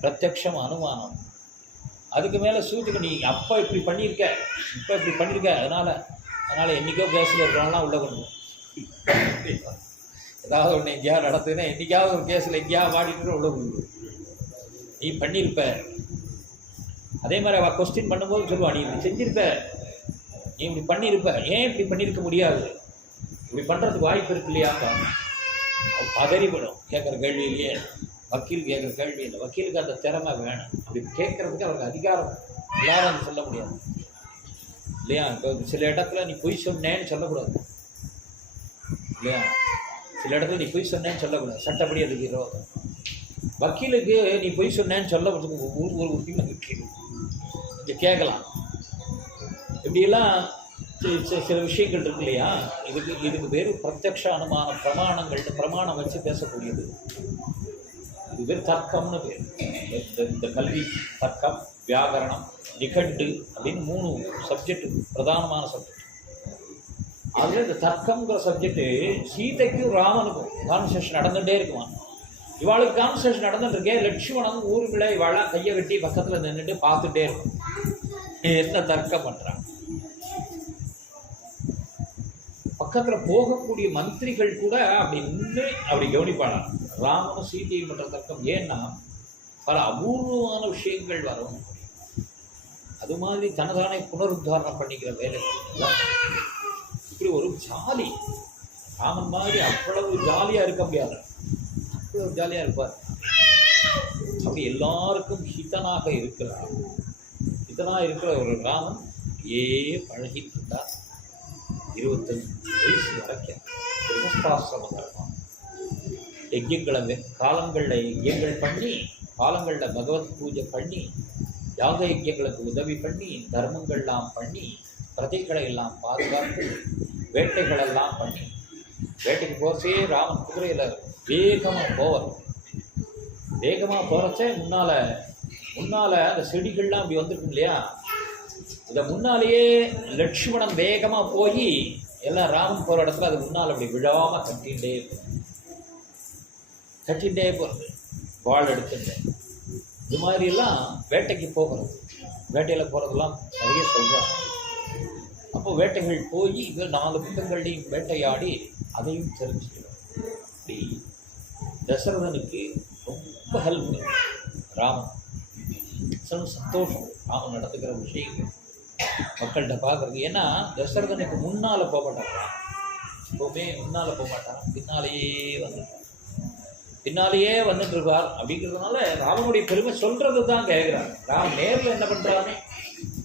பிரத்யக்ஷம் அனுமானம் அதுக்கு மேலே சூட்டுக்கு நீ அப்போ இப்படி பண்ணியிருக்க, இப்போ இப்படி பண்ணியிருக்க, அதனால் என்றைக்கோ கேஸில் இருக்கிறவங்களாம் உள்ளே கொண்டு ஏதாவது ஒன்று எங்கேயாவது நடத்துதுன்னா என்றைக்காவது ஒரு கேஸில் எங்கேயாவது மாட்டிட்டு உள்ள கொண்டு நீ பண்ணியிருப்ப. அதே மாதிரி அவள் கொஸ்டின் பண்ணும்போது சொல்லுவாள், நீ இப்படி செஞ்சிருப்ப, நீ இப்படி பண்ணியிருப்ப, ஏன் இப்படி பண்ணியிருக்க முடியாது, இப்படி பண்ணுறதுக்கு வாய்ப்பு இருக்கு இல்லையாப்பா. பதறிவிடும் கேட்குற கேள்வியிலேயே. வக்கீல் கேட்குற கேள்வி இல்லை, வக்கீலுக்கு அந்த திறமை வேணும். அப்படி கேட்குறதுக்கு அவருக்கு அதிகாரம் எல்லாரும் அது சொல்ல முடியாது இல்லையா. இப்போ சில இடத்துல நீ பொய் சொன்னேன்னு சொல்லக்கூடாது இல்லையா. சில இடத்துல நீ பொய் சொன்னேன்னு சொல்லக்கூடாது, சட்டப்படி அதுக்கு விரோதம். வக்கீலுக்கு நீ பொய் சொன்னேன்னு சொல்ல ஒரு உரிமை இருக்கு, இங்கே கேட்கலாம். இப்படியெல்லாம் சில விஷயங்கள் இருக்கு இல்லையா. இதுக்கு பேர் பிரத்யக்ஷ அனுமான பிரமாணம் வச்சு பேசக்கூடியது. இது பேர் தர்க்கம்னு பேர். இந்த கல்வி தர்க்கம், வியாகரணம், நிகண்டு அப்படின்னு 3 சப்ஜெக்ட் பிரதானமான சப்ஜெக்ட். அதில் இந்த தர்க்கம்ங்கிற சப்ஜெக்டு சீதைக்கும் ராமனுக்கும் கான்வர்சேஷன் நடந்துகிட்டே இருக்குமா. இவாளுக்கு கான்வர்சேஷன் நடந்துட்டு இருக்கே, லட்சுமணன் ஊருக்குள்ளே இவாளாக கையை வெட்டி பக்கத்தில் நின்றுட்டு பார்த்துட்டே இருக்கும், என்ன தர்க்கம் பண்ணுறான். பக்கத்தில் போகக்கூடிய மந்திரிகள் கூட அப்படி நின்று அப்படி கவனிப்பானான். ராமனும் சீதையும் பண்ற தர்க்கம். ஏன்னா பல அபூர்வமான விஷயங்கள் வரும். அது மாதிரி தனதானே புனருத்தாரணம் பண்ணிக்கிற வேலை. இப்படி ஒரு ஜாலி, ராமன் மாதிரி அவ்வளவு ஜாலியாக இருக்க முடியாது, அவ்வளவு ஜாலியாக இருப்பார். அப்படி எல்லாருக்கும் ஹிதனாக இருக்கிறார். ஹிதனாக இருக்கிற ஒரு ராமன் பழகிட்டு இருந்தார். 25 வயசு வரைக்கும் கிரகஸ்தாசிரம தர்மம், யஜ்யங்களை காலங்களில் யஜ்யங்கள் பண்ணி, காலங்களில் பகவத் பூஜை பண்ணி, யாக யஜ்யங்களுக்கு உதவி பண்ணி, தர்மங்கள்லாம் பண்ணி, பிரதைகளை எல்லாம் பாதுகாத்து, வேட்டைகளெல்லாம் பண்ணி, வேட்டைக்கு போகிறச்சே ராமன் குதிரையில் வேகமாக போவார். வேகமாக போகிறச்சே முன்னால் அந்த செடிகள்லாம் அப்படி வந்துருக்கும் இல்லையா. இதை முன்னாலேயே லட்சுமணன் வேகமாக போய் எல்லாம் ராமன் போகிற இடத்துல அது முன்னால் அப்படி விழாமல் கட்டிகிட்டே போகிறது, வாள் எடுத்துட்டு. இது மாதிரியெல்லாம் வேட்டைக்கு போகிறது, வேட்டையில் போகிறதெல்லாம் நிறைய சொல்கிறாங்க. அப்போ வேட்டைகள் போய் இது 4 புத்தகங்களையும் வேட்டையாடி அதையும் தெரிஞ்சுக்கிறோம். இப்படி தசரதனுக்கு ரொம்ப ஹெல்ப் ராமன். சந்தோஷம் ராமன் நடத்துக்கிற விஷயங்கள் மக்கள்கிட்ட பார்க்குறது. ஏன்னா தசரதனுக்கு முன்னால் போக மாட்டாங்க, எப்போவுமே முன்னால் போக மாட்டாங்க, பின்னாலேயே வந்துட்டு இருப்பார். அப்படிங்கிறதுனால ராமனுடைய பெருமை சொல்கிறது தான் கேட்குறாங்க. ராமன் நேரில் என்ன பண்ணுறானே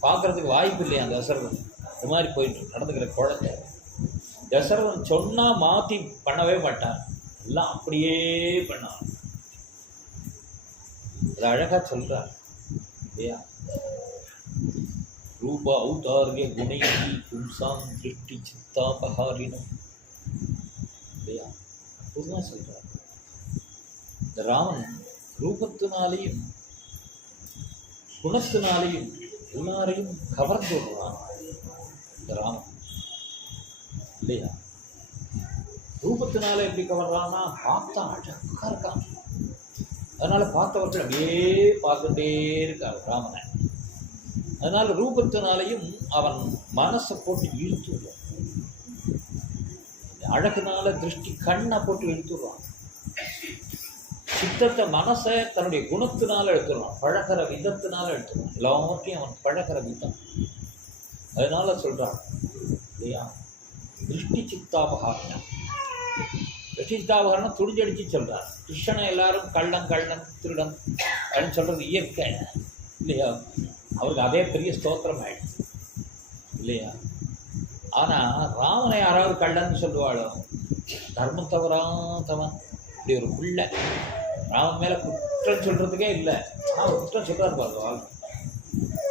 பார்க்குறதுக்கு வாய்ப்பு இல்லையா தசரதன். இது மாதிரி போயிட்டு நடந்துக்கிற குழந்தை. தசரதன் சொன்னால் மாற்றி பண்ணவே மாட்டான், எல்லாம் அப்படியே பண்ணான். அது அழகாக சொல்கிறார் இல்லையா. ரூப ஔதாரிய குணைகி பும்சாம் திருஷ்டி சித்தாபகாரினம் இல்லையா. அற்புதமாக சொல்கிறார். இந்த ராமன் ரூபத்தினாலேயும் குணத்தினாலேயும் எல்லாரையும் கவர்ந்து விடுறான் இந்த ராமன் இல்லையா. ரூபத்தினால எப்படி கவர்றான்னா, பார்த்தா அழகா இருக்கான், அதனால பார்த்தவர்கள் அப்படியே பார்த்துட்டே இருக்கார் ராமனை. அதனால ரூபத்தினாலையும் அவன் மனசை போட்டு இழுத்துடுவான். அழகுனால திருஷ்டி கண்ணை போட்டு இழுத்துடுவான். சித்தத்தை மனசை தன்னுடைய குணத்தினால எடுத்துடுவான், பழகிற விதத்தினால எடுத்துடுவான். எல்லாத்தையும் அவன் பழகிற விதம். அதனால சொல்றான் இல்லையா, திருஷ்டி சித்தாபகாரம். திருஷ்டி சித்தாபகாரம் துடிஞ்சடிச்சு சொல்றார். கிருஷ்ணனை எல்லாரும் கள்ளன் திருடன் அப்படின்னு சொல்றது இயற்கை இல்லையா. அவருக்கு அதே பெரிய ஸ்தோத்திரம் ஆயிடுச்சு இல்லையா. ஆனால் ராமனை யாராவது கள்ளன்னு சொல்லுவாளோ, தர்மம் தவறாதவன் இப்படி ஒரு பிள்ளை. ராமன் மேலே குற்றம் சொல்கிறதுக்கே இல்லை, ஆனால் ஒரு குற்றம் சொல்கிறார் பாருங்க. வாழ்க்கை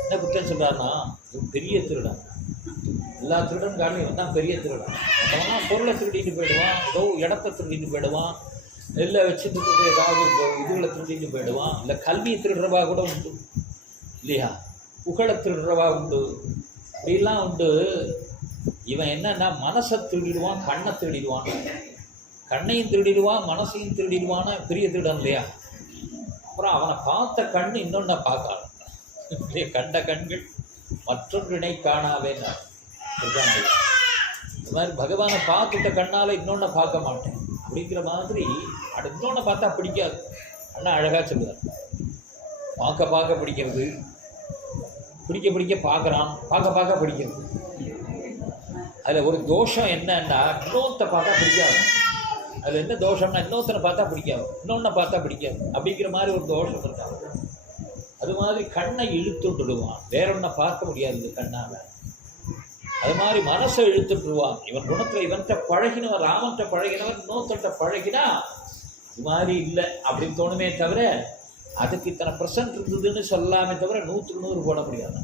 என்ன குற்றம் சொல்கிறாருன்னா, ஒரு பெரிய திருடன். எல்லா திருடன் காரணம் இவன் தான் பெரிய திருடன். அவன் பொருளை திருடிட்டு போயிடுவான், ஏதோ இடத்த திருடிட்டு போயிடுவான், நெல்லை வச்சுட்டு ஏதாவது இதுகளை திருடிட்டு போயிடுவான், இல்லை கல்வியை திருடுறவா கூட உண்டு இல்லையா, புகழை திருடுறவா உண்டு, இப்படிலாம் உண்டு. இவன் என்னன்னா மனசை திருடிடுவான், கண்ணை திருடிடுவான், கண்ணையும் திருடிடுவான், மனசையும் திருடிடுவான்னு பெரிய திருடன் இல்லையா. அப்புறம் அவனை பார்த்த கண்ணு இன்னொன்று பார்க்க கண்ட கண்கள் மற்றொன்றினை காணாவேன். இந்த மாதிரி பகவானை பார்த்துட்ட கண்ணால் இன்னொன்றை பார்க்க மாட்டேன் அப்படிங்கிற மாதிரி. அது இன்னொன்றை பார்த்தா பிடிக்காது. அண்ணா அழகாக சொல்லுவார், பார்க்க பார்க்க பிடிக்கிறது, பிடிக்க பிடிக்க பார்க்குறான், பார்க்க பார்க்க பிடிக்கிறது. அதில் ஒரு தோஷம் என்னன்னா இன்னொருத்த பார்த்தா பிடிக்காது. அதில் என்ன தோஷம்னா இன்னொருத்தனை பார்த்தா பிடிக்காது, இன்னொன்றை பார்த்தா பிடிக்காது அப்படிங்கிற மாதிரி ஒரு தோஷம் இருக்காது. அது மாதிரி கண்ணை இழுத்துட்டுடுவான், வேறொன்னை பார்க்க முடியாது கண்ணால். அது மாதிரி மனசை இழுத்துட்டுருவான். இவன் குணத்தில் இவன்கிட்ட பழகினவன், ராமன்கிட்ட பழகினவன் இன்னொருத்தட்ட பழகினா இது மாதிரி இல்லை அப்படின்னு தோணுமே தவிர அதுக்கு இத்தனை % இருந்ததுன்னு சொல்லாமே தவிர 100க்கு 100 போட முடியாது.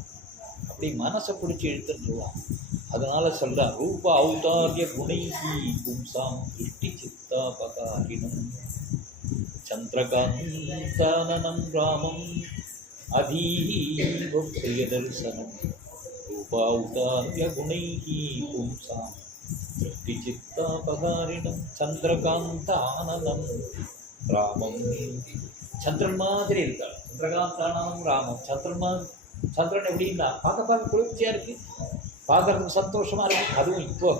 அப்படி மனசை பிடிச்சி இழுத்துட்டுருவான். அதனால சொல்கிறான், ரூப ஔதாரிய குணைகி பும்சாம் திருஷ்டி சித்தா பகாரினம் சந்திரகாந்தானனம் ராமம் அதீவ பிரியதர்சனம். ரூப ஔதாரிய குணைகி பும்சாம் திருஷ்டி சித்தா பகாரினம் சந்திரகாந்தானனம் ராமம். சந்திரன் மாதிரி இருக்காள். சந்திரகாந்தானனம் ராமம். சந்திரன் எப்படின்னா பார்க்க பார்க்க குளிர்ச்சியாக இருக்குது, பார்க்கறதுக்கு சந்தோஷமாக இருக்குது. அதுவும் இப்போ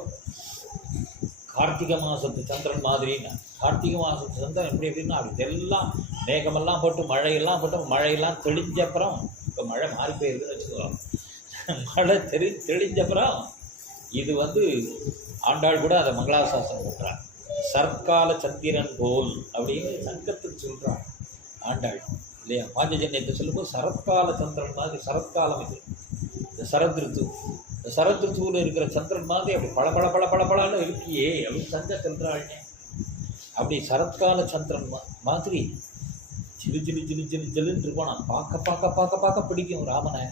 கார்த்திகை மாதத்து சந்திரன் மாதிரின்னா, கார்த்திகை மாதத்து சந்திரன் எப்படின்னா அப்படி இதெல்லாம் மேகமெல்லாம் போட்டு மழையெல்லாம் போட்டு மழையெல்லாம் தெளிஞ்சப்புறம், இப்போ மழை மாறி போயிருக்குன்னு வச்சுக்கலாம், மழை தெளிஞ்சப்புறம் இது ஆண்டாள் கூட அதை மங்களாசாசனம் பண்ணுறான். சர்க்கால சந்திரன் போல் அப்படின்னு சங்கத்துக்கு சொல்கிறான் ஆண்டாள் இல்லையா. பாஞ்சஜன்யத்தை சொல்லும்போது சரத்கால சந்திரன் மாதிரி, சரத்காலம் இது இந்த சரத் ரித்து, இந்த சரத் ரித்துவில் இருக்கிற சந்திரன் மாதிரி அப்படி பல பல பல பல பலன்னு இருக்கியே அப்படின்னு சங்க சொல்கிறாள்னே. அப்படி சரத்கால சந்திரன் மாதிரி ஜிலு ஜிலு ஜிலு ஜிலு ஜிலுன்னு இருப்போம். நான் பார்க்க பார்க்க பார்க்க பார்க்க பிடிக்கும் ராமனை.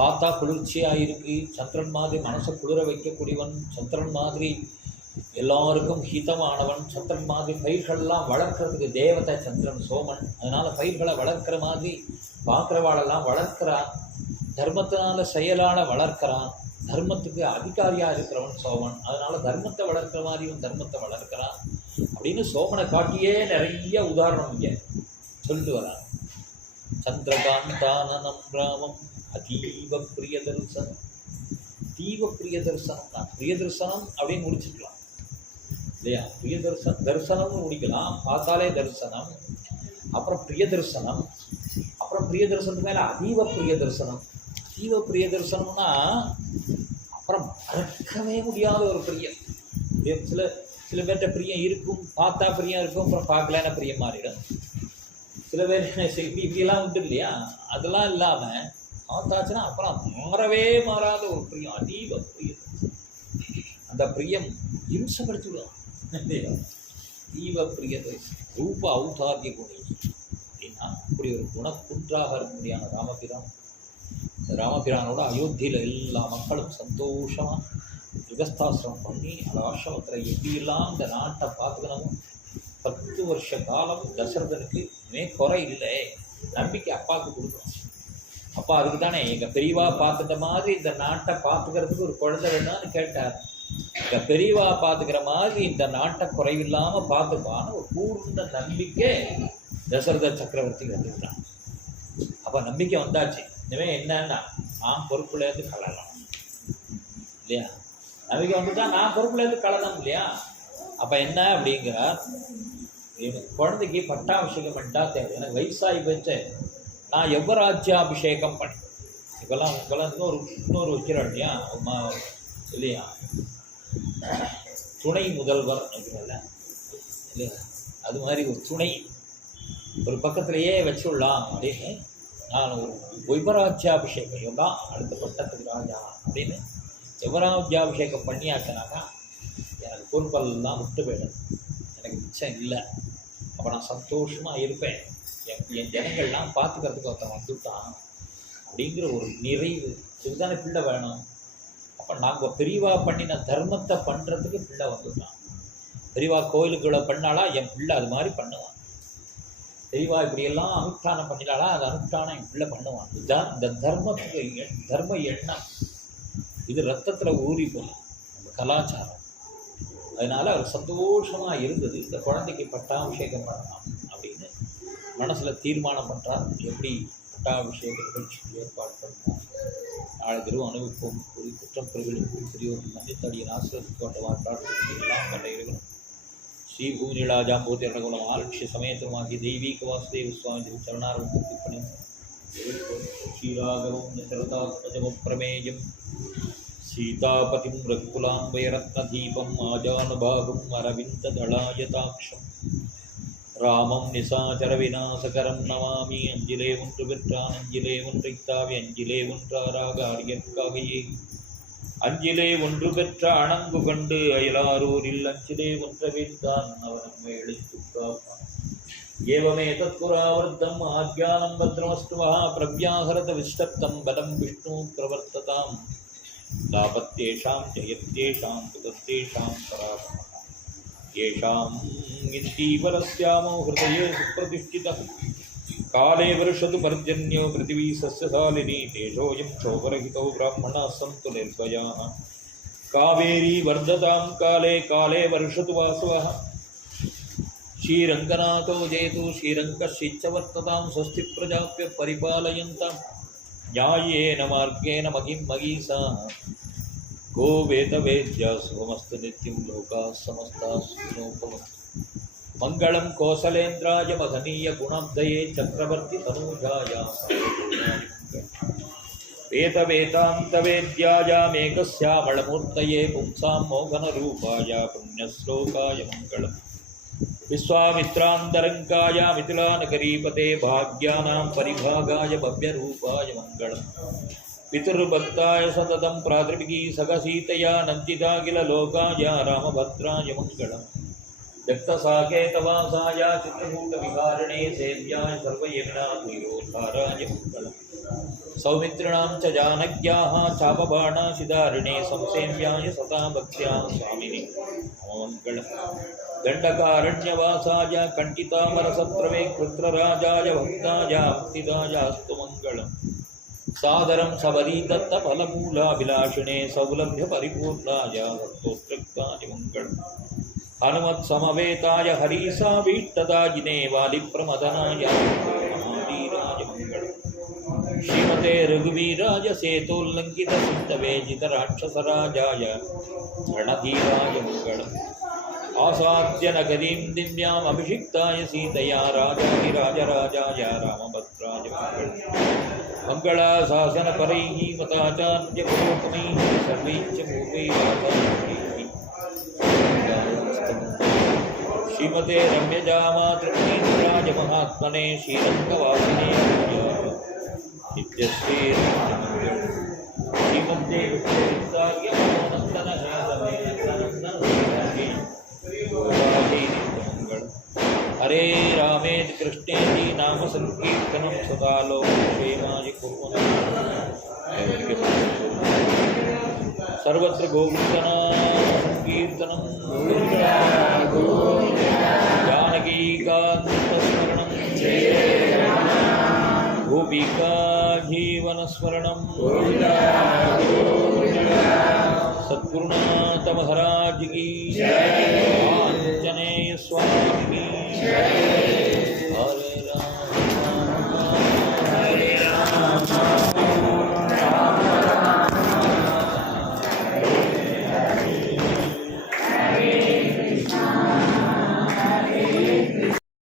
பார்த்தா குளிர்ச்சியாக இருக்கு. சந்திரன் மாதிரி மனசை குளிர வைக்கக்கூடியவன், சந்திரன் மாதிரி எல்லாருக்கும் ஹிதமானவன், சந்திரன் மாதிரி பயிர்களெல்லாம் வளர்க்கறதுக்கு தேவதை சந்திரன் சோமன். அதனால் பயிர்களை வளர்க்குற மாதிரி பார்க்குறவாளெல்லாம் வளர்க்குறான். தர்மத்தினால செயலால் வளர்க்குறான். தர்மத்துக்கு அதிகாரியாக இருக்கிறவன் சோமன். அதனால் தர்மத்தை வளர்க்குற மாதிரியும் தர்மத்தை வளர்க்குறான் அப்படின்னு சோமனை காட்டியே நிறைய உதாரணம் இங்கே சொல்லிட்டு வரான். சந்திரகாந்தானனம் ராமம் அதீவ பிரிய தரிசனம். தீவ பிரிய தரிசனம் தான். பிரிய தரிசனம் அப்படின்னு முடிச்சுக்கலாம் இல்லையா. பிரிய தரிசனம்னு முடிக்கலாம். பார்த்தாலே தரிசனம், அப்புறம் பிரிய தரிசனம், அப்புறம் பிரிய தரிசனத்துக்கு மேலே அதீவ பிரிய தரிசனம். அதீவ பிரிய தரிசனம்னா அப்புறம் மறக்கவே முடியாத ஒரு பிரியம். சில பேர்கிட்ட பிரியம் இருக்கும், பார்த்தா பிரியம் இருக்கும், அப்புறம் பார்க்கலன்னா பிரியம் மாறிடும். சில பேர் இப்படிலாம் உண்டு இல்லையா. அதெல்லாம் இல்லாமல் பார்த்தாச்சுன்னா அப்புறம் மாறவே மாறாத ஒரு பிரியம், அதீவ பிரியம். அந்த பிரியம் இம்சப்படுத்திவிடும். தீவ பிரியதை ரூப ஔதாரிய குணி அப்படின்னா இப்படி ஒரு குணக்குன்றாக இருக்கக்கூடியான ராமபிரான். இந்த ராமபிரானோட அயோத்தியில் எல்லா மக்களும் சந்தோஷமாக யுகஸ்தாசிரமம் பண்ணி அந்த ஆசிரமத்தில் எப்படியெல்லாம் இந்த நாட்டை பார்த்துக்கணும். 10 வருஷ காலம் தசரதனுக்கு குறை இல்லை, நம்பிக்கை அப்பாவுக்கு கொடுக்கணும். அப்பா அதுக்கு தானே எங்கள் பெரியவா பார்த்துட்ட மாதிரி இந்த நாட்டை பார்த்துக்கிறதுக்கு ஒரு குழந்தை வேணும்னு கேட்டார். எங்கள் பெரியவா பார்த்துக்கிற மாதிரி இந்த நாட்டை குறைவில்லாமல் பார்த்துப்பான்னு ஒரு பூர்ண நம்பிக்கை தசரத சக்கரவர்த்தி வந்துட்டான். அப்போ நம்பிக்கை வந்தாச்சு. இனிமேல் என்னன்னா நான் பொறுப்புலேருந்து கலரணும் இல்லையா. நம்பிக்கை வந்துட்டா நான் பொறுப்புலேருந்து கலரணும் இல்லையா. அப்போ என்ன அப்படிங்கிறார், குழந்தைக்கு பட்டாபிஷேகம் பண்ணிட்டா தேவை. எனக்கு வயசாகி போச்சு, நான் யுவராஜ்யாபிஷேகம் பண்ண இப்போல்லாம் இன்னொரு வைக்கிறோம் இல்லையா இல்லையா, துணை முதல்வர் அப்படிங்கல இல்லையா. அது மாதிரி ஒரு துணை ஒரு பக்கத்திலேயே வச்சுடலாம் அப்படின்னு நான் ஒரு யுவராஜ்யாபிஷேகம், இவன் அடுத்த பட்டத்துக்கு ராஜா அப்படின்னு யுவராஜ்யாபிஷேகம் பண்ணியாச்சுனாக்கா எனக்கு பொறுப்பெல்லாம் விட்டு போயிடும், எனக்கு மிச்சம் இல்லை. அப்போ நான் சந்தோஷமாக இருப்பேன். என் ஜனங்கள்லாம் பார்த்துக்கிறதுக்கு ஒருத்தன் வந்துட்டான் அப்படிங்கிற ஒரு நிறைவு. இதுதானே பிள்ளை வேணும். அப்போ நாங்கள் பெரியவா பண்ணின தர்மத்தை பண்ணுறதுக்கு பிள்ளை வந்துட்டான். பெரியவா கோயிலுக்குள்ள பண்ணாலா என் பிள்ளை அது மாதிரி பண்ணுவான். பெரியவா இப்படியெல்லாம் அனுஷ்டானம் பண்ணினாலா அது அனுஷ்டானம் என் பிள்ளை பண்ணுவான். இதுதான் இந்த தர்மத்துக்கு தர்ம எண்ணம். இது ரத்தத்தில் ஊறி போகும் நம்ம கலாச்சாரம். அதனால் அவர் சந்தோஷமாக இருந்தது. இந்த குழந்தைக்கு பட்டாபிஷேகம் பண்ணலாம் அப்படின்னு மனசில் தீர்மானம் பண்ணுறார். எப்படி பட்டாபிஷேக நிகழ்ச்சி ஏற்பாடு பண்ணோம். நாளை தினம் அனுபவிப்போம். ஒரு குற்றம் பெருகளுக்கும் பெரியோர் மன்னித்தடியின் ஆசிரியத்துக்கு கொண்டவா பிரார்த்தனை எல்லாம் கண்ட இறைவனும் ஸ்ரீ பூமிலா ஜாம்பூதி அரணகுலம் ஆலட்சிய சமயத்துவமாகிய தெய்வீக வாசுதேவ சுவாமி சரணாரவத்துக்கு பணி ஸ்ரீராகவம் சரதாத்மஜம பிரமேயம் सीतापतिं रघुकुलाम्बरत्नदीपम् आजानुभागम् अरविन्ददलायताक्षम् रामं निशाचरविनाशकरं नमामि अञ्जिले ஒன்று பெற்றான் அஞ்சிலே ஒன்றைத்தாவி அஞ்சிலே ஒன்றாராகாரியற்காகையே அஞ்சிலே ஒன்று பெற்ற அணங்கு கண்டு அயலாரூரில் அஞ்சிலே ஒன்றவித்தான் அவனம்மை எழுத்துக்காப்பான் ஏவமே தத்புராவர்த்தம் ஆக்ஞானம் பத்ரமஸ்து மகா பிரவ்யாஹரத விஷ்டப்தம் பலம் விஷ்ணு பிரவர்த்ததாம் लाभत्येषां जयत्येषां पुतत्येषां पराक्रमः येषां इन्दीवरस्यामो हृदये सुप्रतिष्ठितः काले वर्षतु पर्जन्यो पृथिवी सस्यशालिनी तेजोऽयं क्षोभरहितो ब्राह्मणाः सन्तु निर्भयाः कावेरी वर्धतां काले काले वर्षतु वासवः श्रीरङ्गनाथो जयतु श्रीरङ्गश्चिच्चवर्ततां स्वस्ति प्रजाप्य परिपालयन्ताम् न्यायेन मार्गेण महिं महीषा गो वेदवेद्या शुभमस्तु नित्यं लोकाः समस्ताः सुखिनो भवन्तु मङ्गलं कौसलेन्द्राय महनीय गुणाब्धये चक्रवर्ति तनूजाय वेदवेदान्तवेद्याय मेघश्यामलमूर्तये पुंसां मोहनरूपाय पुण्यश्लोकाय मङ्गलम् विश्वामित्रान्तरङ्गाय मिथिलानगरीपते भाग्यानां परिभागाय भव्यरूपाय मङ्गलम् पितृभक्ताय सततं प्रातृभिः सखसीतया नन्दिताखिललोकाय रामभद्राय मङ्गलम् दत्तसाकेतवासाय चित्रकूटविहारिणे सेव्याय सर्वयज्ञातिरोद्धाराय मङ्गलम् सौमित्रिणां च जानक्याः चापबाणाशिधारिणे संसेव्याय सदा भक्त्या स्वामिने मङ्गलम् दण्डकारण्यवासाय कण्ठितामरसत्रवे कृत्रराजाय भक्ताय भक्तिदायास्तु मङ्गलम् सादरं सबरीदत्तफलमूलाभिलाषिणे सौलभ्य परिपूर्णाय भक्तोत्कृक्ताय मङ्गलम् हनुमत्समवेताय हरीसाभीष्टदायिने वालिप्रमदनाय महावीराय मङ्गलम् श्रीमते रघुवीराय सेतोल्लङ्घितसिद्धवेजितराक्षसराजाय रणधीराय मङ्गलम् आसाद्य नगरीं दिव्याम् अभिषिक्ताय सीतया राजाधिराजराजाय रामभद्राय मङ्गलाशासनपरैः मताचार्यपुरोगमैः सर्वैश्च पूर्वैराचार्यैः श्रीमते रम्यजामातृपुनीन्द्राय महात्मने श्रीरङ्गवासिने नित्यश्रीरङ्गमङ्गलम् श्रीमते हरे रामेति कृष्णेति नाम संकीर्तनं सदा लोकक्षेमाय कुर्वन्तु सर्वत्र गोविन्दनाम संकीर्तनं जानकीकान्तस्मरणं गोपिका जीवनस्मरणं सद्गुरुनाथ महाराज की आंजनेय स्वामी की हरे राम